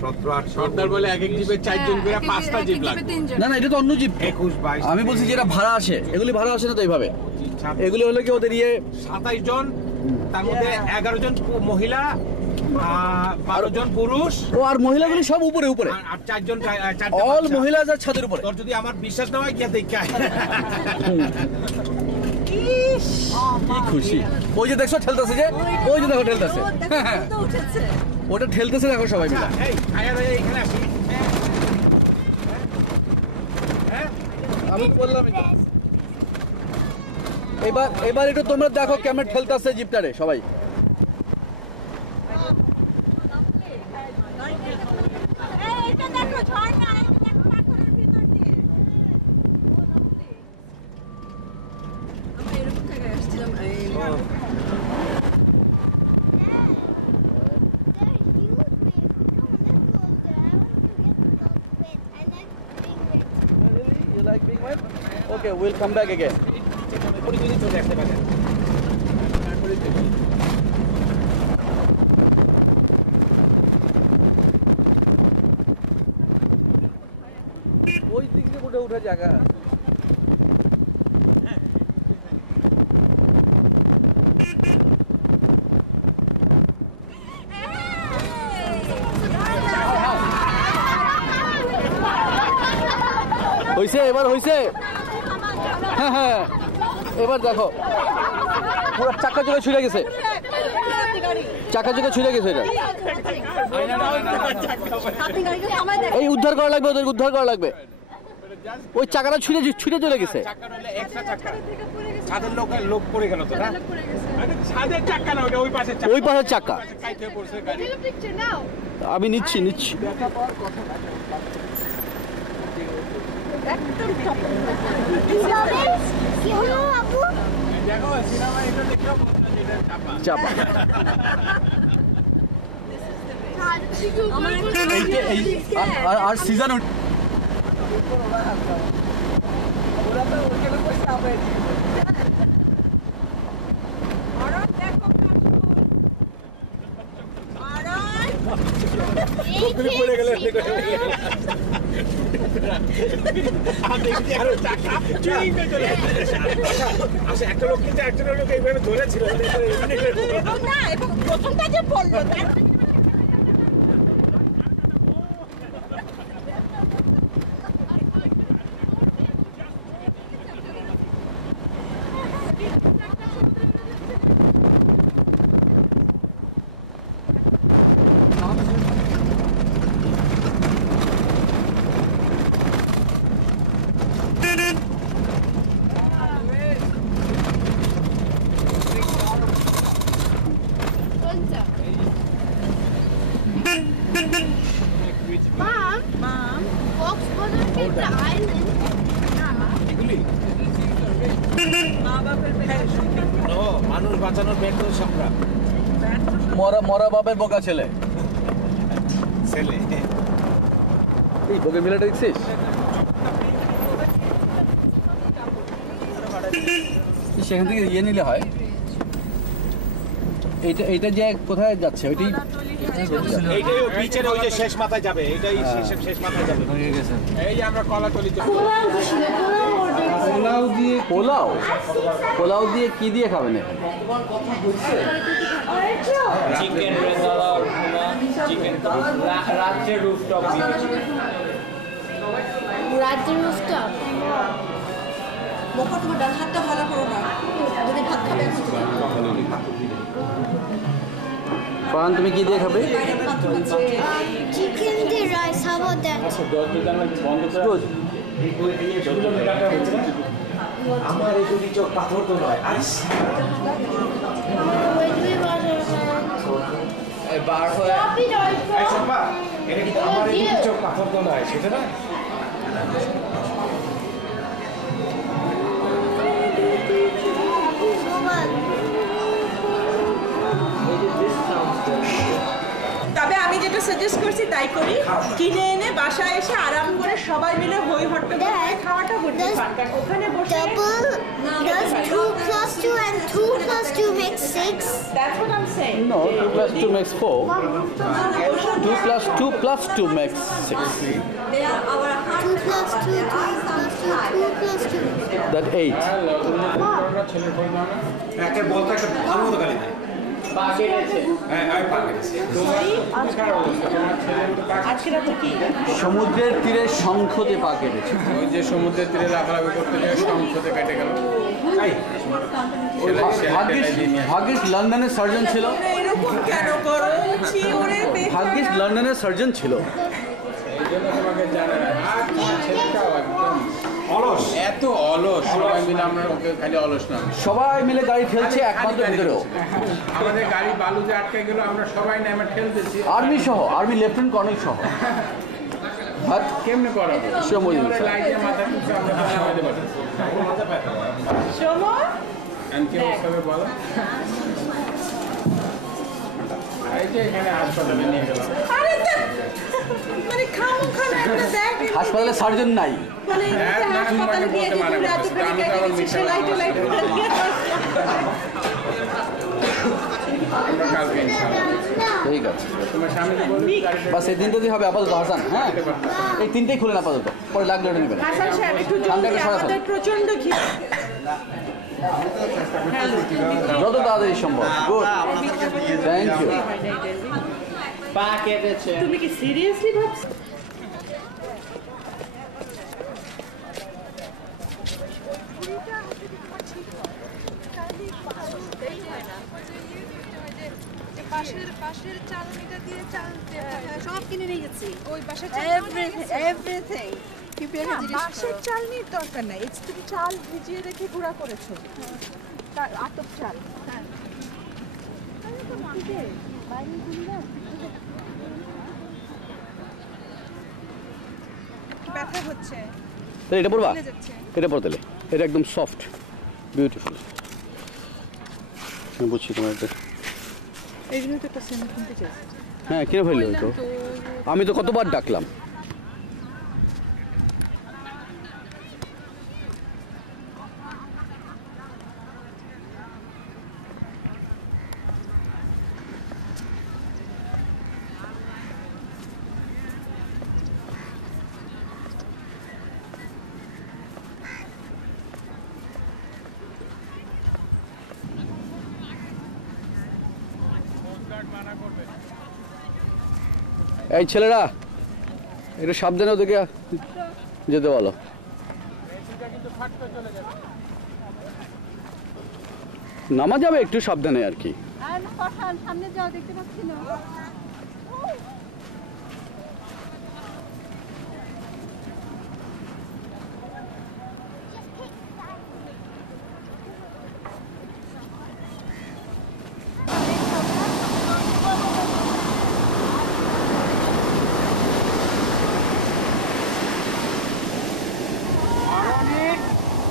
17 18 সর্দার বলে এক এক জিপে 4 জন করে 5টা জিপ লাগবে। না না এটা তো অন্য জিপ। 21 22 আমি বলছি যেটা ভাড়া আসে, এগুলি ভাড়া আসে না তো এইভাবে। এগুলি হলো কি ওদের ইয়ে 27 জন, তার মধ্যে 11 জন মহিলা, 12 জন পুরুষ, ও আর মহিলাগুলি সব উপরে উপরে। আর 4 জন অল মহিলা আর ছাদের উপরে। তোর যদি আমার বিশ্বাস না হয় গিয়ে দেখে কি খুশি। ওই যে দেখছো ঠেলতেছে, যে ওই যে দেখো ঠেলতেছে, ওটা ঠেলতেছে দেখো সবাই মিলে। এই আয়া রে এখানে আসি। আমি বললাম এবার একটু তোমরা দেখো কেমন ঠেলতেছে জিপটারে সবাই। এইটা দেখো ঝর্ণা, এটা দেখো পাথরের ভিতর দিয়ে। আমরা এরকম জায়গায় আসছিলাম। You like being wet? Okay, we'll come back again. পরিচিত চলে আসতে পারে। ওই দিক দিয়ে উঠে জায়গা। হইছে, এবার হইছে। হ্যাঁ এবার দেখো পুরো চাকা চোখে ছুঁড়ে গেছে, চাকা চোখে ছুঁড়ে গেছে। এটা এই উদ্ধার করা লাগবে, ওদের উদ্ধার করা লাগবে। ওই চাকাটা ছুঁড়ে চলে গেছে। ছাদের লোক পড়ে গেল তো না? পড়ে গেছে। আরে ছাদের চাকা না, ওটা ওই পাশের চাকা। ওই পাশের চাকা। কাইতে পড়ছে গাড়ি। Take a picture now. আমি নিচ্ছি Hello, Abu. দেখো সিনেমা এটা দেখলেও বুঝতে না যে এটা চাপা। চাপা। আর সিজন পড়ে গেল আরো চাকা চুরি করে চলে আসে। একটা লোক কিন্তু একটা লোক এইভাবে ধরেছিল না, এবং প্রথমটা যে পড়লো তার Mom, folks gonna get the island. মানুষ বাঁচানোর ব্যর্থ সংগ্রাম মরা বাপের বোকা ছেলে। ছেলে এই বোকে মিলাটা দেখছিস? সেখান থেকে ইয়ে নিলে হয়। এইটা যে কোথায় যাচ্ছে ওইটাই এইটাই বিচের ওই যে শেষ মাথায় যাবে, এইটাই শেষ মাথায় যাবে। এই যে আমরা কলাতলি পোলাও দিয়ে কি দিয়ে খাবেন? Chicken rezala or chicken রাত্রে rooftop Rather rooftop. মুখ তোমার ডান হাতটা ভালো করো না, যদি ভাত খাবে ফান তুমি কি দিয়ে খাবে? Chicken the rice, how about that? Good. আমার এই দুটি চোখ পাথর তো নয়। Where do we want to Stop it, Aisha. এটা কিন্তু আমার এই দুটি চোখ পাথর তো নয়, সেটা না? তবে আমি যেটা সাজেস্ট করছি তাই করি, কিনে এনে বাসায় এসে আরাম করে সবাই মিলে হই হট্টে খাওয়াটা করতে পারবেন। ওখানে বসে Does 2 plus 2 and 2 plus 2 make 6? That's what I'm saying. No, 2 plus 2 makes 4. 2 plus 2 plus 2 makes 6. 2 plus 2, 2 plus 2, 2 plus 2. That 8. একটা বলতে একটা ভালো মতো গালি দেয়। পা কেটেছে। হ্যাঁ, আমি পা কেটেছি। আজকে রাতে কি? সমুদ্রের তীরে শঙ্খতে পা কেটেছে। ওই যে সমুদ্রের তীরে লাফালাফি করতে গিয়ে শঙ্খতে কেটে গেল। ভাগ্যিস লন্ডনের সার্জন ছিল। এরকম কেন করো? ছি ওরে বেকার। ভাগ্যিস লন্ডনের সার্জন ছিল। এই জন্য তোমাকে জানে না। আর তোমার ছেলেটাও একদম অলস। এত অলস, সবাই মিলে আমরা ওকে খালি অলস না। সবাই মিলে গাড়ি ঠেলছে একমাত্র ভিতরেও। আমাদের গাড়ি বালুতে আটকে গেল, আমরা সবাই নেমে ঠেলতেছি। আর্মি সহ, আর্মি লেফটেন্যান্ট কর্নেল সহ। আর কেমনে করাবো? লাইটে মাথা টুকছে, আমরা তো নামাইতে পারি। শোনো, আমি কি অবস্থা হবে বলো? এই যে এখানে হাসপাতালে নিয়ে গেলাম। আরে মানে খামোখানা একটা দেখ। হাসপাতালে সার্জন নাই। মানে হাসপাতালে গিয়ে যে তুই রাত করে গেছিস সেলাই টেলাই করে নিয়ে আমরা কালকে ইনশাআল্লাহ। ঠিক আছে। তোমার স্বামীকে বলবি গাড়িটা বাস এই তিনটেই হবে আপাতত হাসান। হ্যাঁ, এই তিনটেই খুলেন আপাতত, পরে লাগলে ওটা নেবেন। হাসান সাহেব একটু জলদি, আমাদের প্রচন্ড খিদে। যত তাড়াতাড়ি সম্ভব। Good, thank you. পা কেটেছে। তুমি কি সিরিয়াসলি ভাবছো? পাশের চালনিটা দিয়ে চাল সব কিনে নিয়ে গেছি ওই পাশের এভরিথিং বাঁশের চালনির দরকার নাই তুমি চাল ভিজিয়ে রেখে গুঁড়া করেছো আতপ চাল ব্যথা হচ্ছে তাহলে এটা পড়বা এটা পড়তে এটা একদম সফট বিউটিফুল আমি বুঝছি তোমার এটা এই জন্য তো একটা সেম কিনতে চাইছি হ্যাঁ কিনে ফেললি তো আমি তো কতবার ডাকলাম এই ছেলেরা একটু সাবধানে ওদেরকে যেতে বলো নামা যাবে একটু সাবধানে আর কি সামনে যাও দেখতে পাচ্ছি না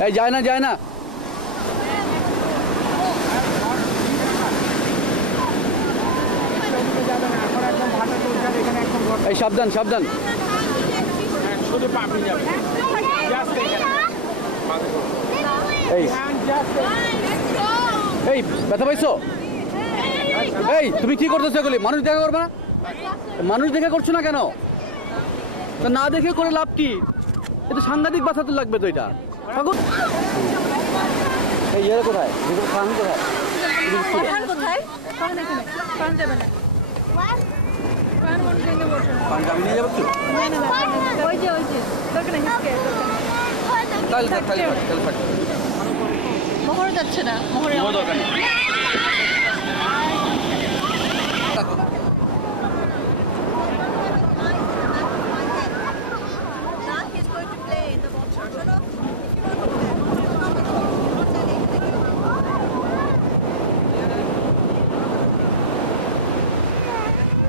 এই যায় না এই সাবধান শুধু পাপড়ি যাবে এই ব্যথা পাইছো এই তুমি কি করতেছো এগুলি মানুষ দেখা করবে না মানুষ দেখা করছো না কেন তা না দেখে করে লাভ কি এটা সাংঘাতিক ব্যথা তো লাগবে তো এটা এই ইয়ে কোথায় খান কোথায় আমি নিয়ে যাবো মোহর যাচ্ছে না মোহরের দরকার নেই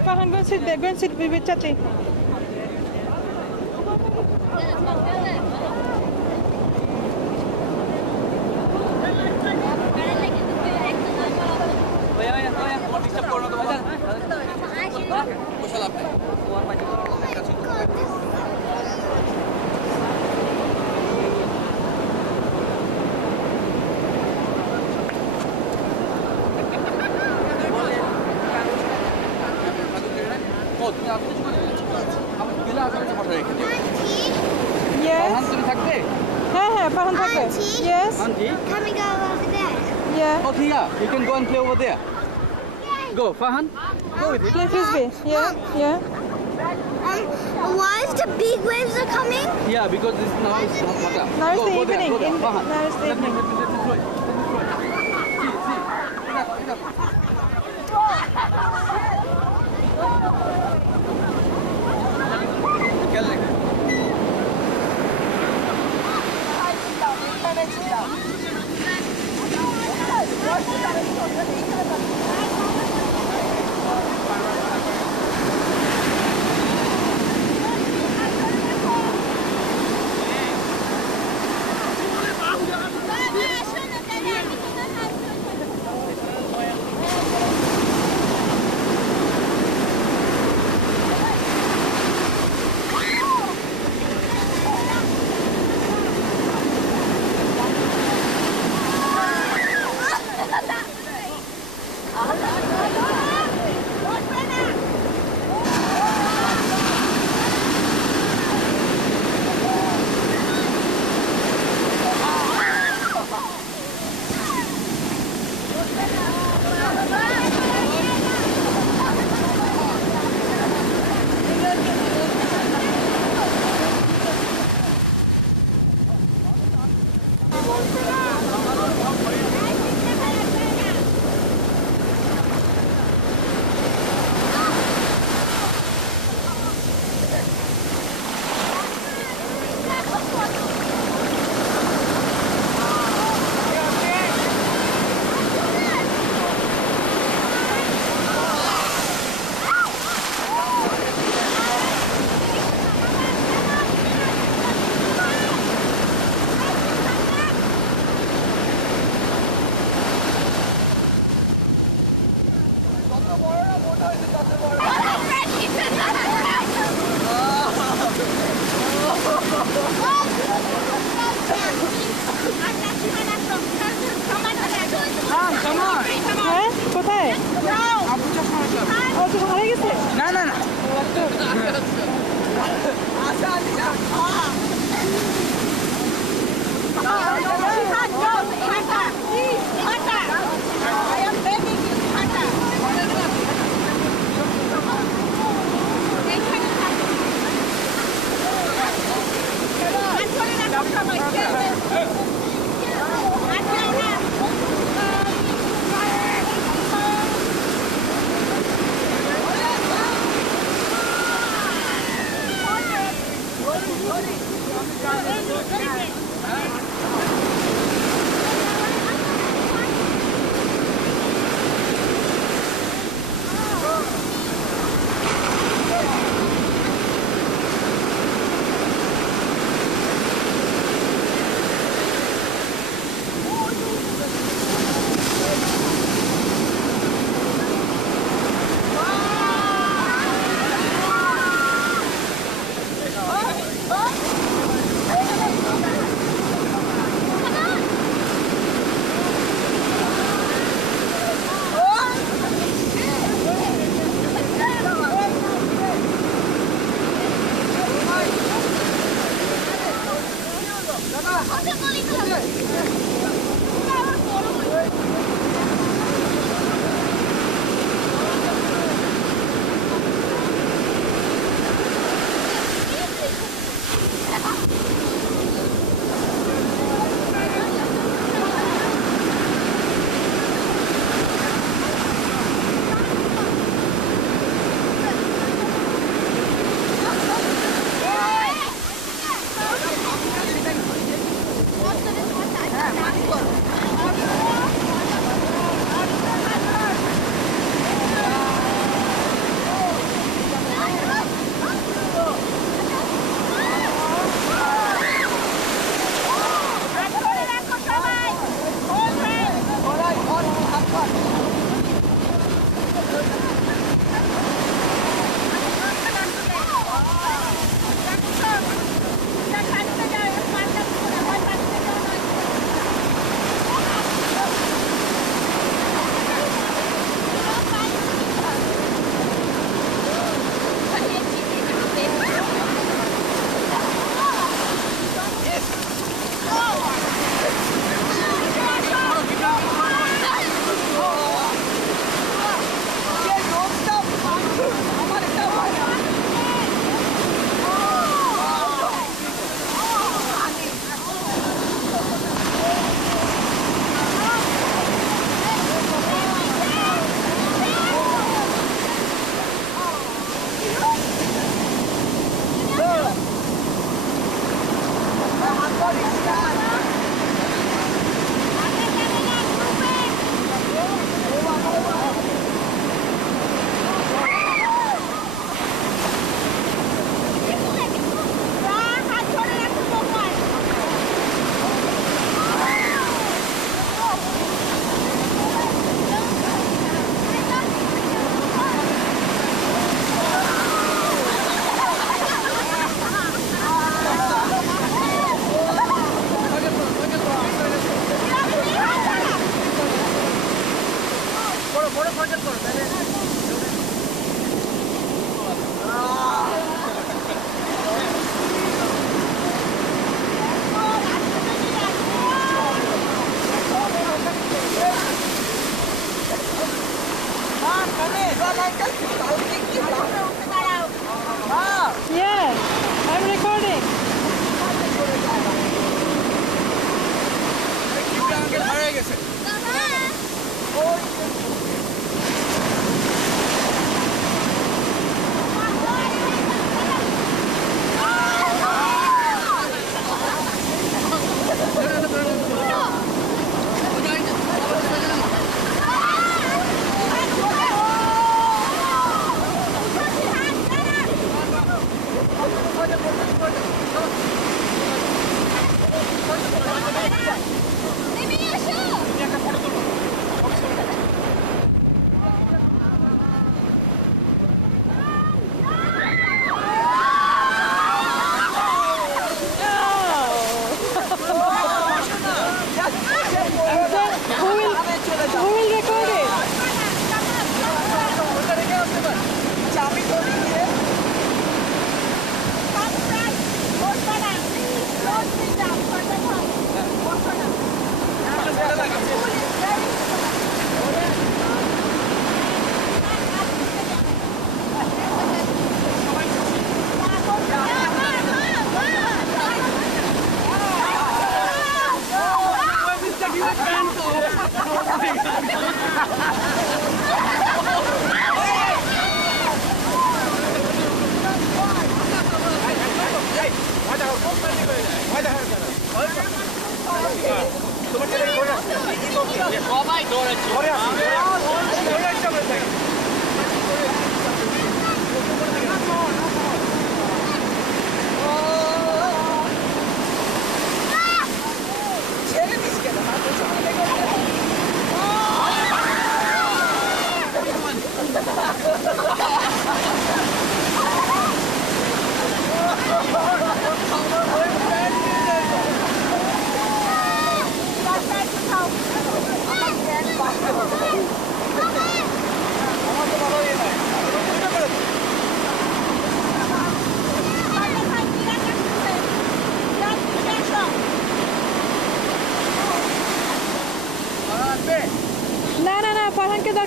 Fahan, go and sit there. Go and sit with Chachi. Yes. Fahan, yes. Can we go over there? Yeah. Okay, yeah, you can go and play over there. Go, Fahan. Go with it. Play frisbee. Yeah. Why is the big waves are coming? Yeah, because this now is Maka. Now it's the Go there, evening. go there. Fahan. Now it's the Let me evening. throw it. See. Enough. 맞아, 꼭 빨리 가야 돼.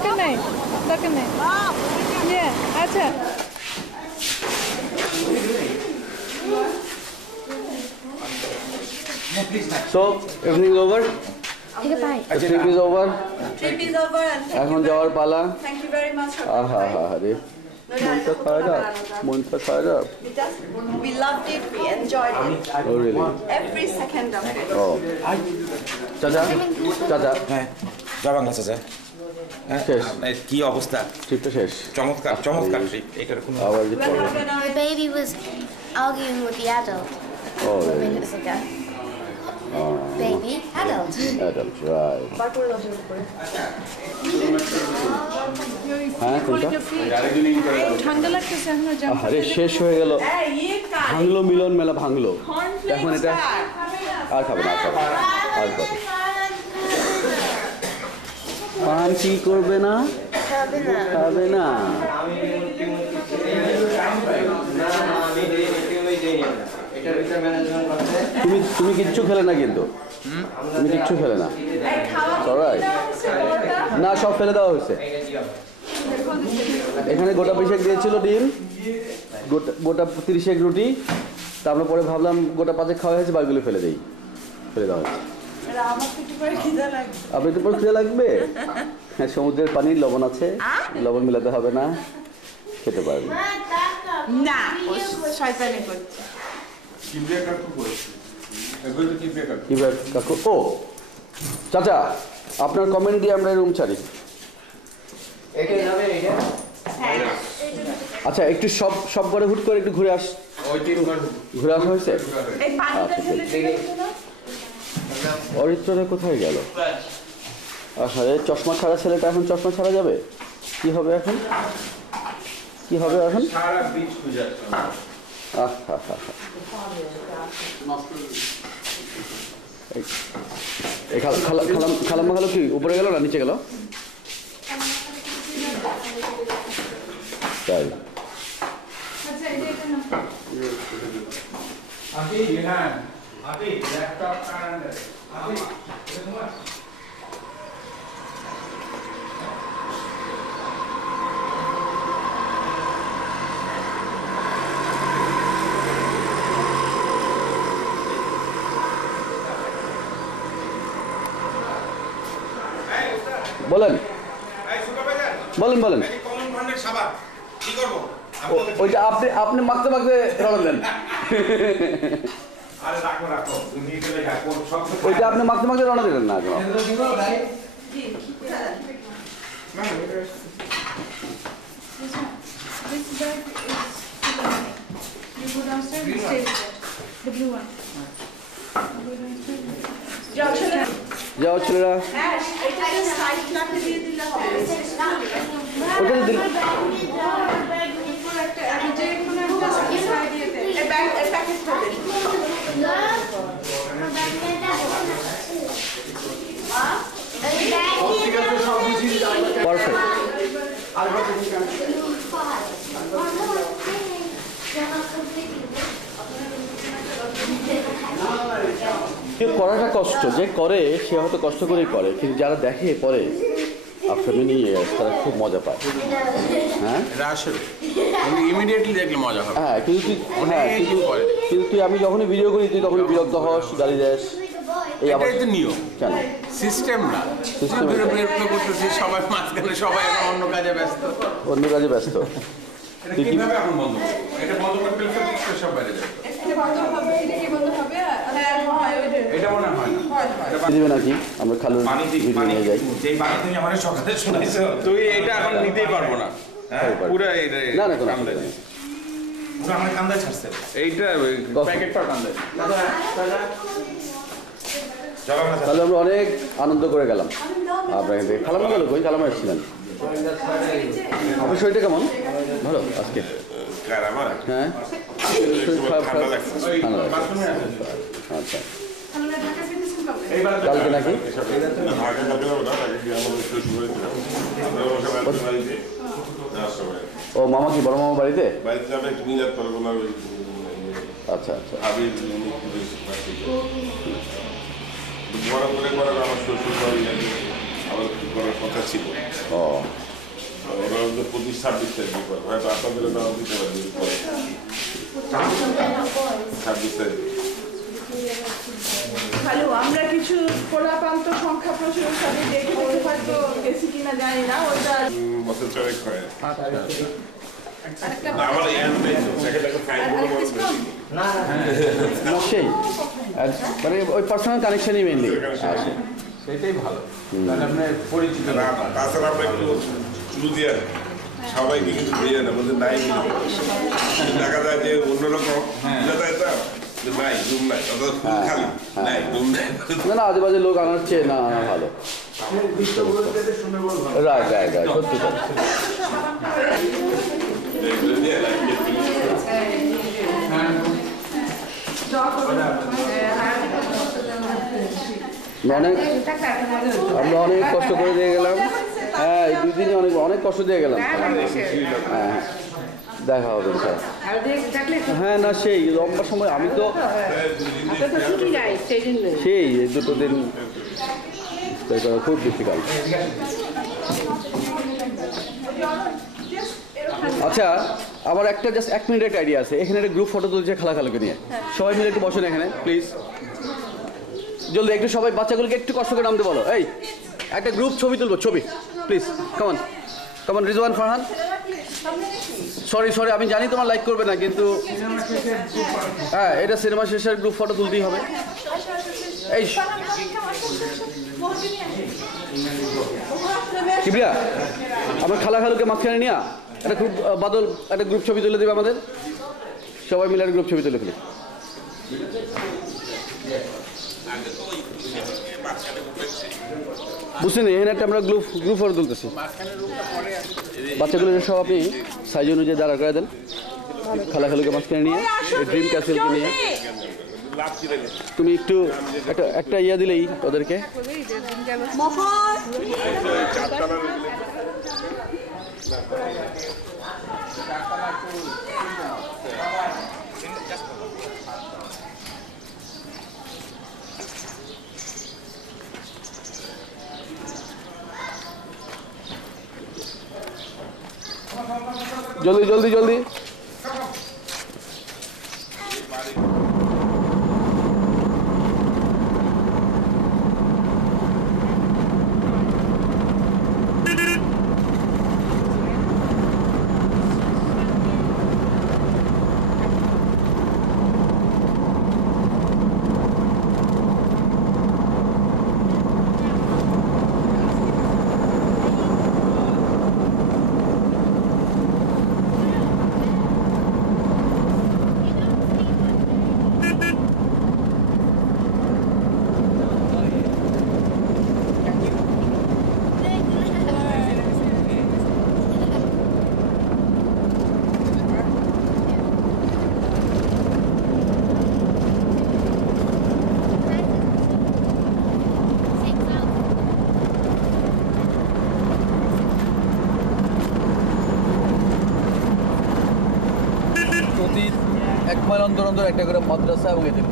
দরকার নাই ইয়ে আচ্ছা So everything is over. Take a bite. The trip is over. Trip is over and এখন যাওয়ার পালা। thank you very much for আহা হা হা রে মনটা খারাপ because we loved it, we enjoyed it. Oh really? Every second of it. Oh. চাচা চাচা হ্যাঁ জবান আছে স্যার শেষ কি অবস্থা ট্রিপটা শেষ চমৎকার চমৎকার ট্রিপ এটার কোনো আবার যে পরে The baby was arguing with the adult Oh really? minutes ago. Baby, adult. Adult, right. হ্যাঁ কোনটা ঠান্ডা লাগতেছে এখনো জাম আরে শেষ হয়ে গেল ये का ভাঙলো মিলন মেলা ভাঙলো এখন cornflakes এটা আর খাবে না আর খাবে না, আর খাবে পান কি করবে না খাবে না তুমি কিচ্ছু খেলে না কিন্তু তুমি কিচ্ছু খেলে না Alright. না সব ফেলে দেওয়া হয়েছে এখানে গোটা 20 দিয়েছিল ডিম গোটা 30 রুটি তারপর পরে ভাবলাম গোটা 5 খাওয়া হয়েছে বাকিগুলো ফেলে দেওয়া হয়েছে আপনি তো পরে খিদে লাগবে হ্যাঁ সমুদ্রের পানির লবণ আছে লবণ মিলাতে হবে না খেতে পারবে না ও শয়তানি করছে কিবরিয়া কাকু করেছে এগুলো তো কিবরিয়া কাকু কি ব্যাপার কাকু ও চাচা আপনার কমেন্ট দিয়ে আমরা রুম ছাড়ি আচ্ছা একটু সব করে হুট করে একটু ঘুরে আসা হয়েছে এই পানিটা ঢেলে দিলে না অরিত্রটা কোথায় গেল আরে চশমা ছাড়া ছেলেটা এখন চশমা ছাড়া যাবে কি হবে এখন সারা বিচ খুঁজে খালাম্মা গেল কি উপরে গেল না নিচে গেল তাই আচ্ছা এটা না আপনি হ্যাঁ আপনি ল্যাপটপ কারেন্ট আপনি এটা তোমার বলেন বলেন কমন ব্র্যান্ডের সাবান কি করব ওইটা আপনি মাখতে রড় দেন আরে রাখো নিয়ে চলে যা সব ওইটা আপনি মাখতে রওনা দিলেন না This bag is you go downstairs and stay with it. The blue one. Go downstairs. যাও ছেলেরা হ্যাঁ এটা সাইড লাকে দিয়ে দিলে হবে ওটা দিন আমি যে কোনো একটা সাইড দিয়েতে এই ব্যাগ এই প্যাকেট করে পারফেক্ট করাটা কষ্ট যে করে সে হয়তো কষ্ট করেই করে কিন্তু যারা দেখে পরে আফটার মেনি ইয়ার্স তারা খুব মজা পায় হ্যাঁ আসলে ইমিডিয়েটলি দেখলে মজা হবে হ্যাঁ কিন্তু তুই আমি যখনই ভিডিও করি তুই তখনই বিরক্ত হস গালি দেস এই আবার এটাই তো নিয়ম কেন সিস্টেম না System তুই বিরক্ত করতেছিস সবাই মাঝখানে সবাই এখন অন্য কাজে ব্যস্ত অন্য কাজে ব্যস্ত এটা কিভাবে এখন বন্ধ করবো? এটা বন্ধ করতে গেলে তো সব বাইরে যাবে এটা বন্ধ হবে এটা কি বন্ধ হবে হ্যাঁ হয় ওই এটা মনে হয় না দিবে নাকি আমরা খালুর পানি ভিডিও নিয়ে যাই যেই পানি তুমি আমার সকালে শোনাইছো তুই এটা এখন নিতেই পারবো না পুরো না না কোনো কামড়ে অসুবিধা নেই। পুরো আমার কান্দায় ছাড়ছে এইটা প্যাকেট পার কামড়ে জবাব না তাহলে আমরা অনেক আনন্দ করে গেলাম আপনার এখান থেকে খালামা গেল কই খালামা এসেছিলেন আপনার শরীরটা কেমন ভালো আজকে কার আমার হ্যাঁ ঠান্ডা লাগছে ঠান্ডা লাগছে। আচ্ছা তাহলে ঢাকা ফিরতেছেন কবে কালকে নাকি ঢাকা যাবে না তাকে কি আমাদের একটু শুরু হয়েছিল আমরা সব একটু বাড়িতে যাওয়ার সময় ও মামা কি বড় মামা বাড়িতে বাড়িতে যাবে একটু নিয়ে যাতে পারবো না ওই আচ্ছা আচ্ছা হাবির বড় করে আমার শ্বশুর বাড়ি আমার করার কথা ছিল। ওরা হচ্ছে 25-26 তারিখ করবে, হয়তো আপনাদের নাও দিতে পারবে 26 তারিখ। ভালো, আমরা কিছু খোলাপান্ত সংখ্যা প্রশংসাকে দেখে দেখে হয়তো গেছি কিনা জানি না, ওইটা বছর চড়ে হয় আমার সেই মানে ওই পার্সোনাল কানেকশনই মেইনলি আছে, সেটাই ভালো। তাহলে আপনার পরিচিত তাছাড়া আমরা একটু চুল দিয়ে সবাইকে কিন্তু দিয়ে না বলতে নাই দেখা যায় যে অন্যরকম নাই রুম নাই খালি নাই রুম নাই না না আজেবাজে লোক আনার চেয়ে না আনা ভালো। রাইট রাইট রাইট, সত্যি তো। আমরা অনেক কষ্ট করে দিয়ে গেলাম, হ্যাঁ এই 2 দিনে অনেক কষ্ট দিয়ে গেলাম। হ্যাঁ দেখা হবে স্যার। হ্যাঁ না সেই লম্বা সময় আমি তো সেই 2 দিন খুব ডিফিকাল্ট। আচ্ছা আমার একটা জাস্ট 1 মিনিট একটা আইডিয়া আছে, এখানে একটা গ্রুপ ফটো তুলছে খালাখালুকে নিয়ে, সবাই মিলে একটু বসেন এখানে প্লিজ, জলদি একটু সবাই বাচ্চাগুলোকে একটু কষ্ট করে নামতে বলো। এই একটা গ্রুপ ছবি তুলবো, ছবি please, common common. Rizwan, Farhan, sorry আমি জানি তোমার লাইক করবে না, কিন্তু হ্যাঁ এটা সিনেমা শেষের গ্রুপ ফটো তুলতেই হবে। এই কিবরিয়া আমার খালাখালুকে মাঝখানে নিয়ে একটা গ্রুপ বাদল একটা গ্রুপ ছবি তুলে দেবে আমাদের, সবাই মিলে একটা গ্রুপ ছবি তুলে ফেলি। বুঝছেন এখানে একটা আমরা গ্রুপ ফটো তুলতেছি, বাচ্চাগুলো সব আপনি সাইজ অনুযায়ী দাঁড়া করে দেন, খালাখালুকে মাঝখানে নিয়ে ড্রিম ক্যাসেলকে নিয়ে তুমি একটু একটা ইয়া দিলেই ওদেরকে। জলদি জলদি জলদি। প্রতি 1 মাইল অন্তর অন্তর একটা করে মাদ্রাসা এবং এতিম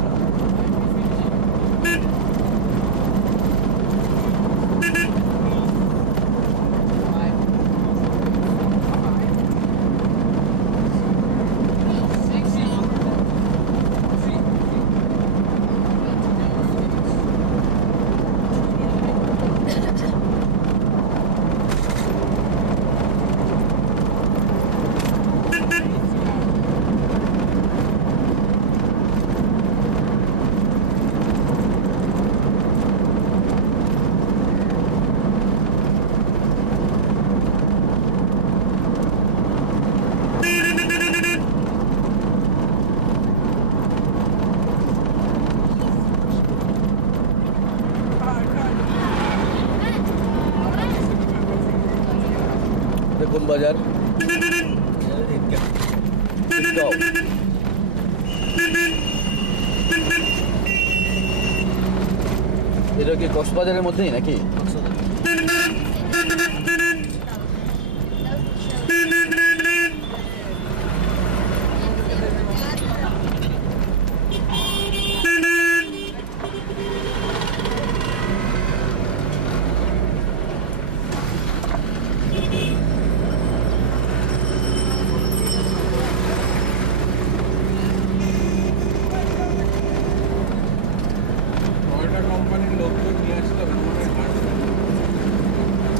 দেখুন বাজার এটা কি কক্সবাজারের মধ্যেই নাকি?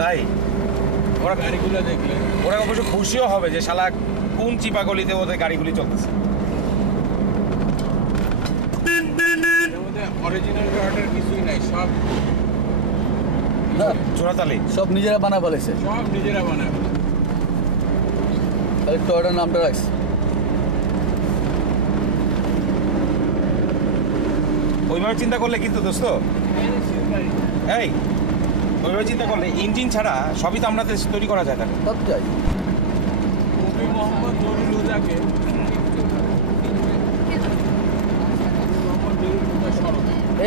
তাই ওরা গাড়িগুলো দেখলে ওরা অবশ্য খুশিও হবে যে শালা কোন চিপা গলিতে ওদের গাড়িগুলি চলতেছে। অরিজিনাল কার্ডের কিছুই নাই, সব জোড়াতালি সব নিজেরা বানা ফেলেছে, সব নিজেরা বানায়। খালি টয়োটার নামটা রাখছে। ওইভাবে চিন্তা করলে কিন্তু দোস্ত, এই ওইভাবে চিন্তা করলে ইঞ্জিন ছাড়া সবই তো আমরা তৈরি করা যায় না। সব চাই নবী মোহাম্মদ নুরুল হুদাকে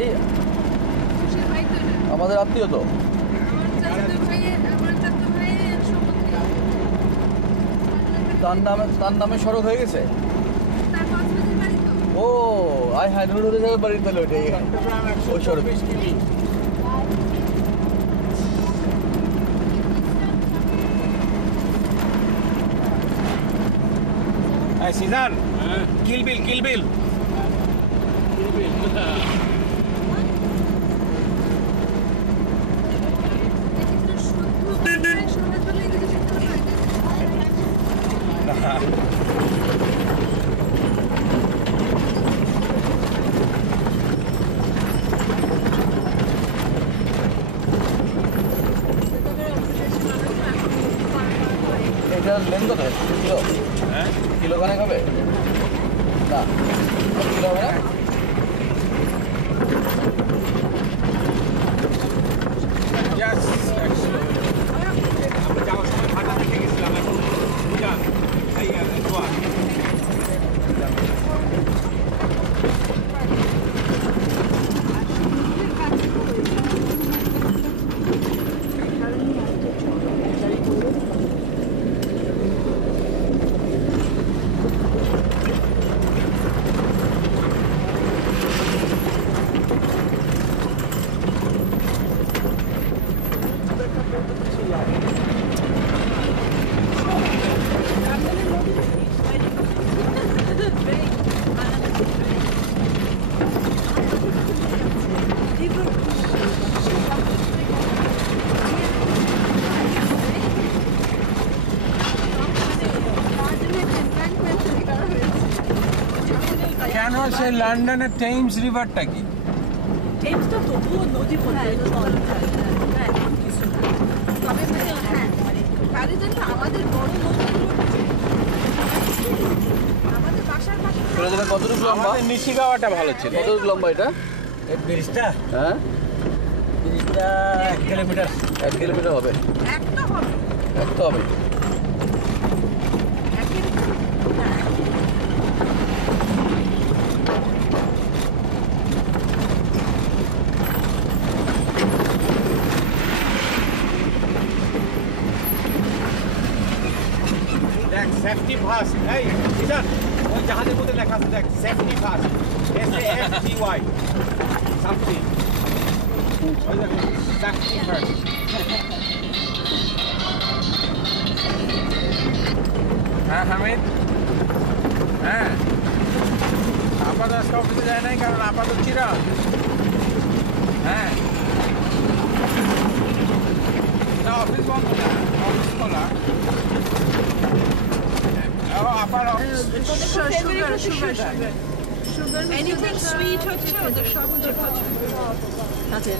এই আমাদের আত্মীয় তো। তার নামে সড়ক হয়ে গেছে। ও আয় হায়, নুরুল হুদা যাবে বাড়ির তাহলে ওইটাই ওই সড়ক। এই সিজান, কিলবিল কিলবিল এটার লেন কত? কিলো? হ্যাঁ কিলো খানেক হবে না? কিলো হবে না? আমরা যাওয়ার সময় ভাটা দেখে গেছিলাম। এখন বুঝান এই দোয়া কেন সেই লন্ডনের টেমস রিভারটা কি? টেমসটা তবুও নদী পর্যন্ত তবে হ্যাঁ কারণ জানি আমাদের বড় আমাদের বাসার পাশে এটা কতটুকু লম্বা? আমাদের নিশিগাওয়াটা ভালো ছিল। কতটুকু লম্বা এটা? এই ব্রিজটা হ্যাঁ, 1 কিলোমিটার। 1 কিলোমিটার হবে। একটা হবে এক তো হবে। দেখ সেফটি ফার্স্ট। এই সিজান, ওই জাহাজের মধ্যে লেখা আছে দেখ সেফটি ফার্স্ট, SAFTY সামথিং। ওই দেখ সেফটি ফার্স্ট। হ্যাঁ হামিদ, হ্যাঁ আপাত আজকে অফিসে যায় নাই, কারণ আপাত চিরা। হ্যাঁ না, অফিস বন্ধ না, অফিস খোলা। আপার অফিস এনিথিং সুইট হচ্ছে ওদের সব আছে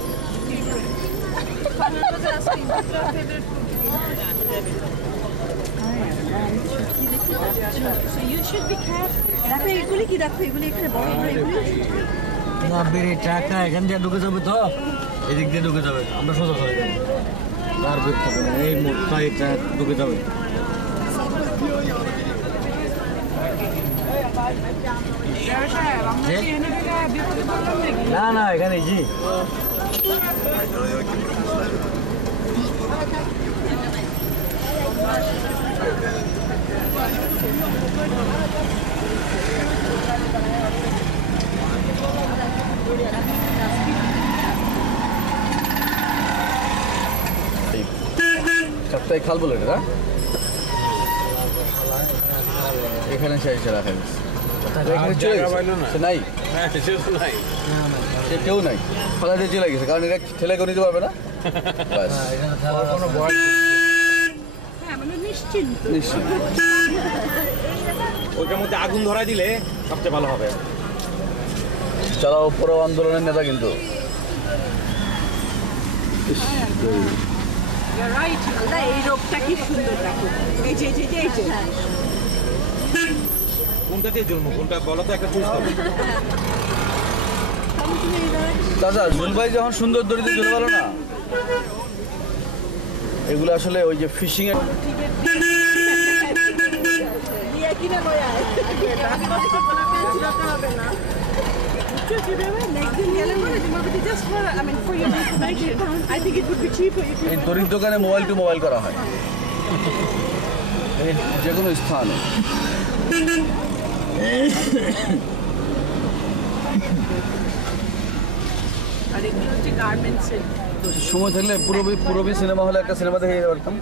So you should be careful. দেখো এগুলি কি, দেখো এগুলি এখানে বড় বড় এগুলি এই ট্রাকটা এখান দিয়ে ঢুকে যাবে, তো এদিক দিয়ে ঢুকে যাবে, আমরা সোজা চলে যাবো। তার ভিতরে এই মোটটা এই ট্রাক ঢুকে যাবে। না না, এখানে জি চারটায় খাল বলে এটা, এখানে সেই রাখা গেছে। এখানে চলে গেছে, সে নাই, সে কেউ নাই, ফালা দিয়ে চলে গেছে, কারণ এটা ঠেলে করে নিতে পারবে না। ব্যাস এখানে থাকার কোনো হ্যাঁ মানে নিশ্চিন্ত। নিশ্চয়ই ওইটার মধ্যে আগুন ধরা দিলে সবচেয়ে ভালো হবে। যারা উপরও আন্দোলনের নেতা কিন্তু You're right, আল্লাহ, এই রোগটা কি সুন্দর দেখো। এই যে এই যে কোনটা দিয়ে জন্ম, কোনটা বলো তো, একটা চুজ করো। চাচা জুলভাই যখন সুন্দর দড়িতে ঝুলে গেল না, এগুলো আসলে ওই যে ফিশিং এর দিয়ে কিনে লয় আয়। আমি বলি তো বলা পেয়েছিল তো হবে না। Next দিন গেলে পরে তুমি just for, I mean, for your information, I think it would be cheaper if you এই দড়ির দোকানে মোবাইল টু মোবাইল করা হয় এই যে কোনো স্থানে। আর এগুলো হচ্ছে গার্মেন্টসের। সময় থাকলে পুরবি সিনেমা হলে একটা সিনেমা দেখে যেতে পারতাম।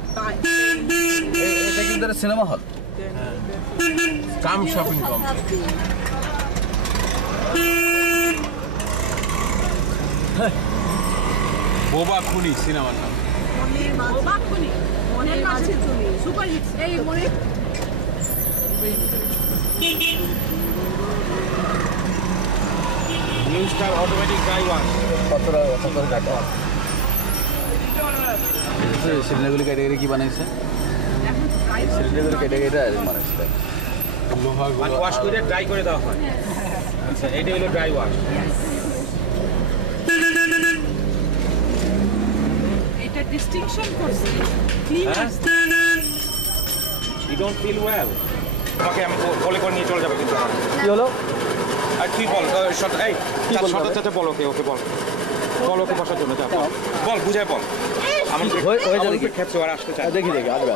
এটা কিন্তু একটা সিনেমা হল, কাম শপিং কমপ্লেক্স। বোবা খুনি সিনেমার নাম। মনের মাঝে তুমি সুপার হিট। এই মনে new star automatic dry wash. কতটা টাকা সিলিন্ডারগুলি কেটে কেটে কি বানাইছে, সিলিন্ডারগুলি কেটে কেটে বানাইছে মানে ওয়াশ করে ড্রাই করে দেওয়া হয়। আচ্ছা, এটা হলো ড্রাই ওয়াশ। এটা ডিস্টিংশন করছে cleaners. You don't feel well, তোমাকে আমি বলে করে নিয়ে চলে যাবো কিন্তু। কি হলো? আর তুই বল, এই বলতে শর্ট হবে? চাচা বল, ওকে বল, ওকে বসার জন্য যা, বল বুঝাই বল। আমার হয়ে যাবে কি? ক্ষেত্রে আর আসতে চাই। দেখি আসবে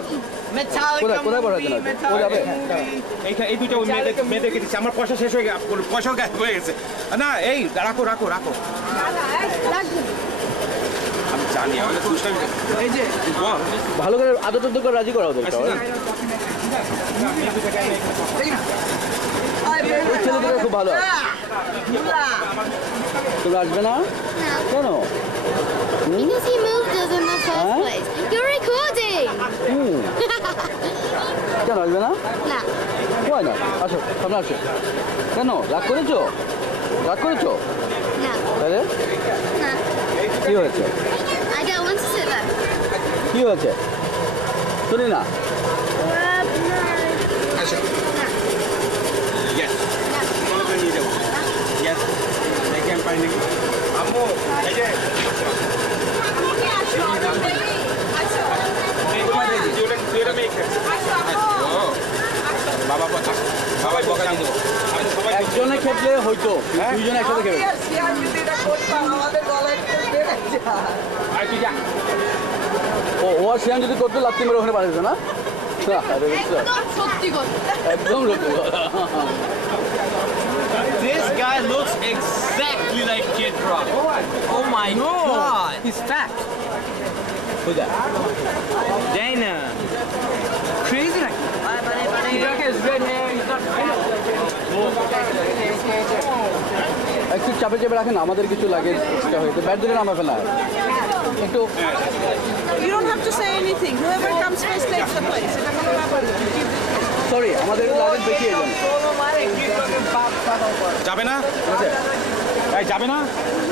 কোথায় পড়াচ্ছেন? ও যাবে এই দুটো মেয়েদেরকে দিচ্ছি। আমার পয়সা শেষ হয়ে গেছে, পয়সাও গায়েব হয়ে গেছে। না এই রাখো। আমি জানি আমাদের দুষ্টামি। এই যে বল, ভালো করে আদর করে রাজি করা ওদের। ছেলেদের খুব ভালো। তুমি আসবে না কেন? Because he moved us in the first Huh? place. You're recording! কেন আসবে না? No. হয় না, আসো সামনে আসো। কেন রাগ করেছো? No. তাহলে No. কি হয়েছে? I don't want to sit there. কি হয়েছে শুনি না। আসো। ইয়েস, বলে করে নিয়ে যাবো। ইয়েস, দেখে আমি পাইনি। আম্মু, এই যে বাবা বকা, সবাই বকা দিয়ে দেবো। একজনে খেপলে হয়তো, দুইজনে একসাথে খেপে। আর তুই যা। ও আর শিয়ান যদি করতো লাত্তি মেরে ওখানে পাঠিয়েছে না? আরে বুঝছো? সত্যি কথা। একদম সত্যি কথা। This guy looks exactly like Kid Rock. Oh my god. He's fat. Who's that? Dana. Crazy like Kid Rock has red hair. He's not fat. একটু চাপে রাখেন, আমাদের কিছু লাগে এক্সট্রা হয়েছে। ব্যাট দিলে নামা ফেলা একটু। You don't have to say anything. Whoever comes first takes the place. এটা কোনো ব্যাপার না। সরি, আমাদের লাগে দেখিয়ে যান। যাবে না? এই যাবে না?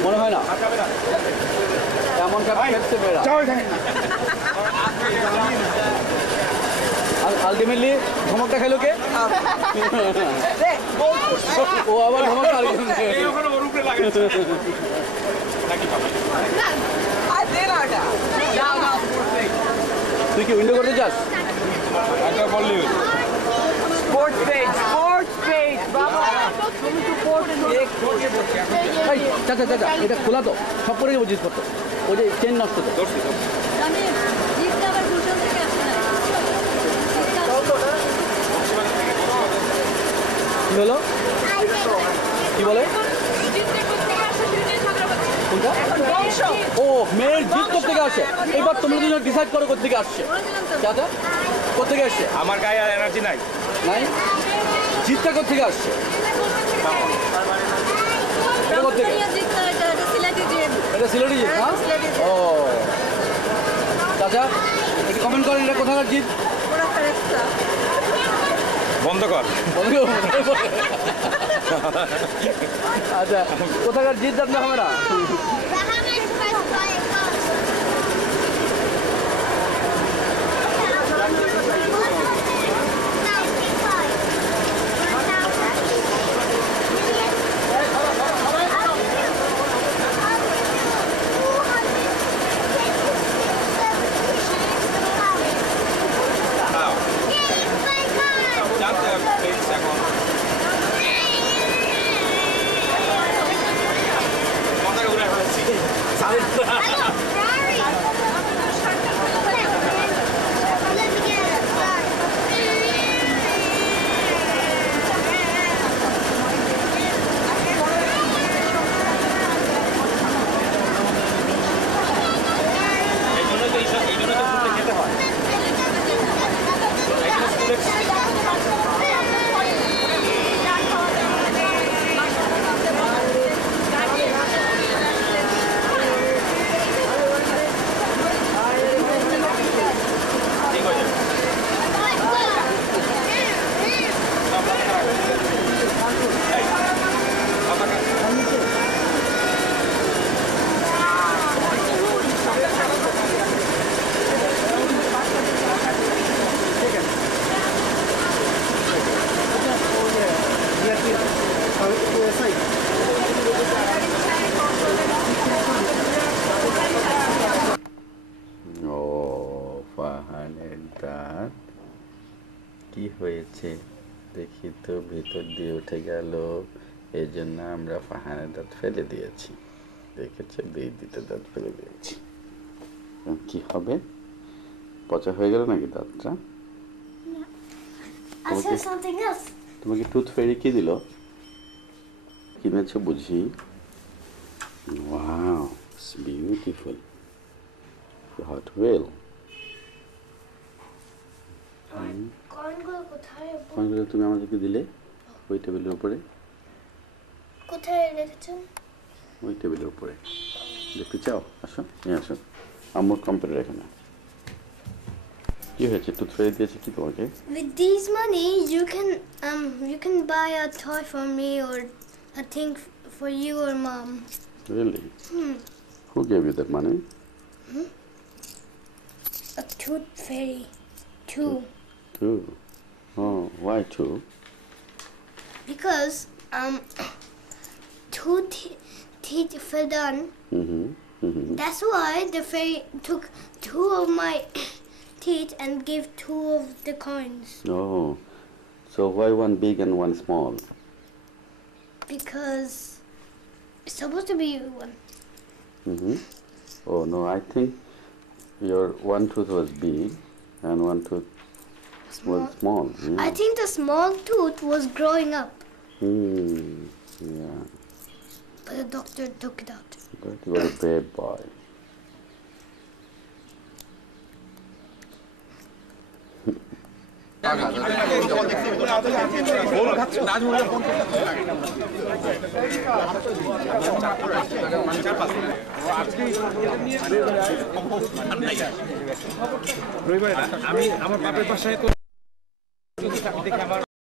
মনে হয় না এমন খেপছে মেয়েরা। আলটিমেটলি ধমকটা খেলো কে? ও আবার ধমকটা ওর উপরে লাগাচ্ছে নাকি বাবা? তুই কি উইন্ডো করতে চাস? একবার বললি Sports page. চাচা এটা খোলা তো, সব করে যাবো জিনিসপত্র। ওই যে চেন নষ্ট তো। জিপটা আবার ভূষণ থেকে আসছে না। কি হলো? কি বলে? ও মেয়ের জিত কোথেকে আসে? এবার তোমরা দুজন ডিসাইড করো কোথেকে আসছে। চাচা কোথেকে আসছে? আমার গায়ে আর এনার্জি নাই। জিতটা কোথেকে আসছে? এটা কোথেকে? এটা সিলেটি জিত না? ও আচ্ছা একটু কমেন্ট করেন এটা কোথাকার জিত? বন্ধ কর। আচ্ছা কোথাকার জিত জানতে হবে না? জানতে হবে প্লিজ এখন। মাথায় ঘুরে ফেলেছি। এই জন্য তো ঘুরতে যেতে হয়। ও ফাহানের দাঁত কি হয়েছে দেখি তো, ভিতর দিয়ে উঠে গেল, এই জন্য আমরা ফাহানের দাঁত ফেলে দিয়েছি। দেখেছে দিতে দাঁত ফেলে দিয়েছি, কি হবে? পচা হয়ে গেল নাকি দাঁতটা? তোমাকে টুথ ফেরি কি দিল? কিনেছো বুঝি? Wow, it's beautiful. Hot well. কর্নগুলো তুমি আমাদেরকে দিলে ওই টেবিলের উপরে। কোথায় রেখেছেন? ওই টেবিলের উপরে। দেখতে চাও? আসো, নিয়ে আসো। আমার কম্পিউটার এখানে। কি হয়েছে? টুথ ফেরি দিয়েছে কি তোমাকে? With these money, you can buy a toy for me or a thing for you or mom. Really? Who gave you that money? A tooth fairy. Two. Oh, why two? Because two teeth fell down. That's why the fairy took two of my teeth and gave two of the coins. Oh, so why one big and one small? Because it's supposed to be one. Oh no, I think your one tooth was big and one tooth was small. I think the small tooth was growing up, Yeah, but the doctor took it out. but you were a brave boy. আমি আমার বাপের বাসায় তো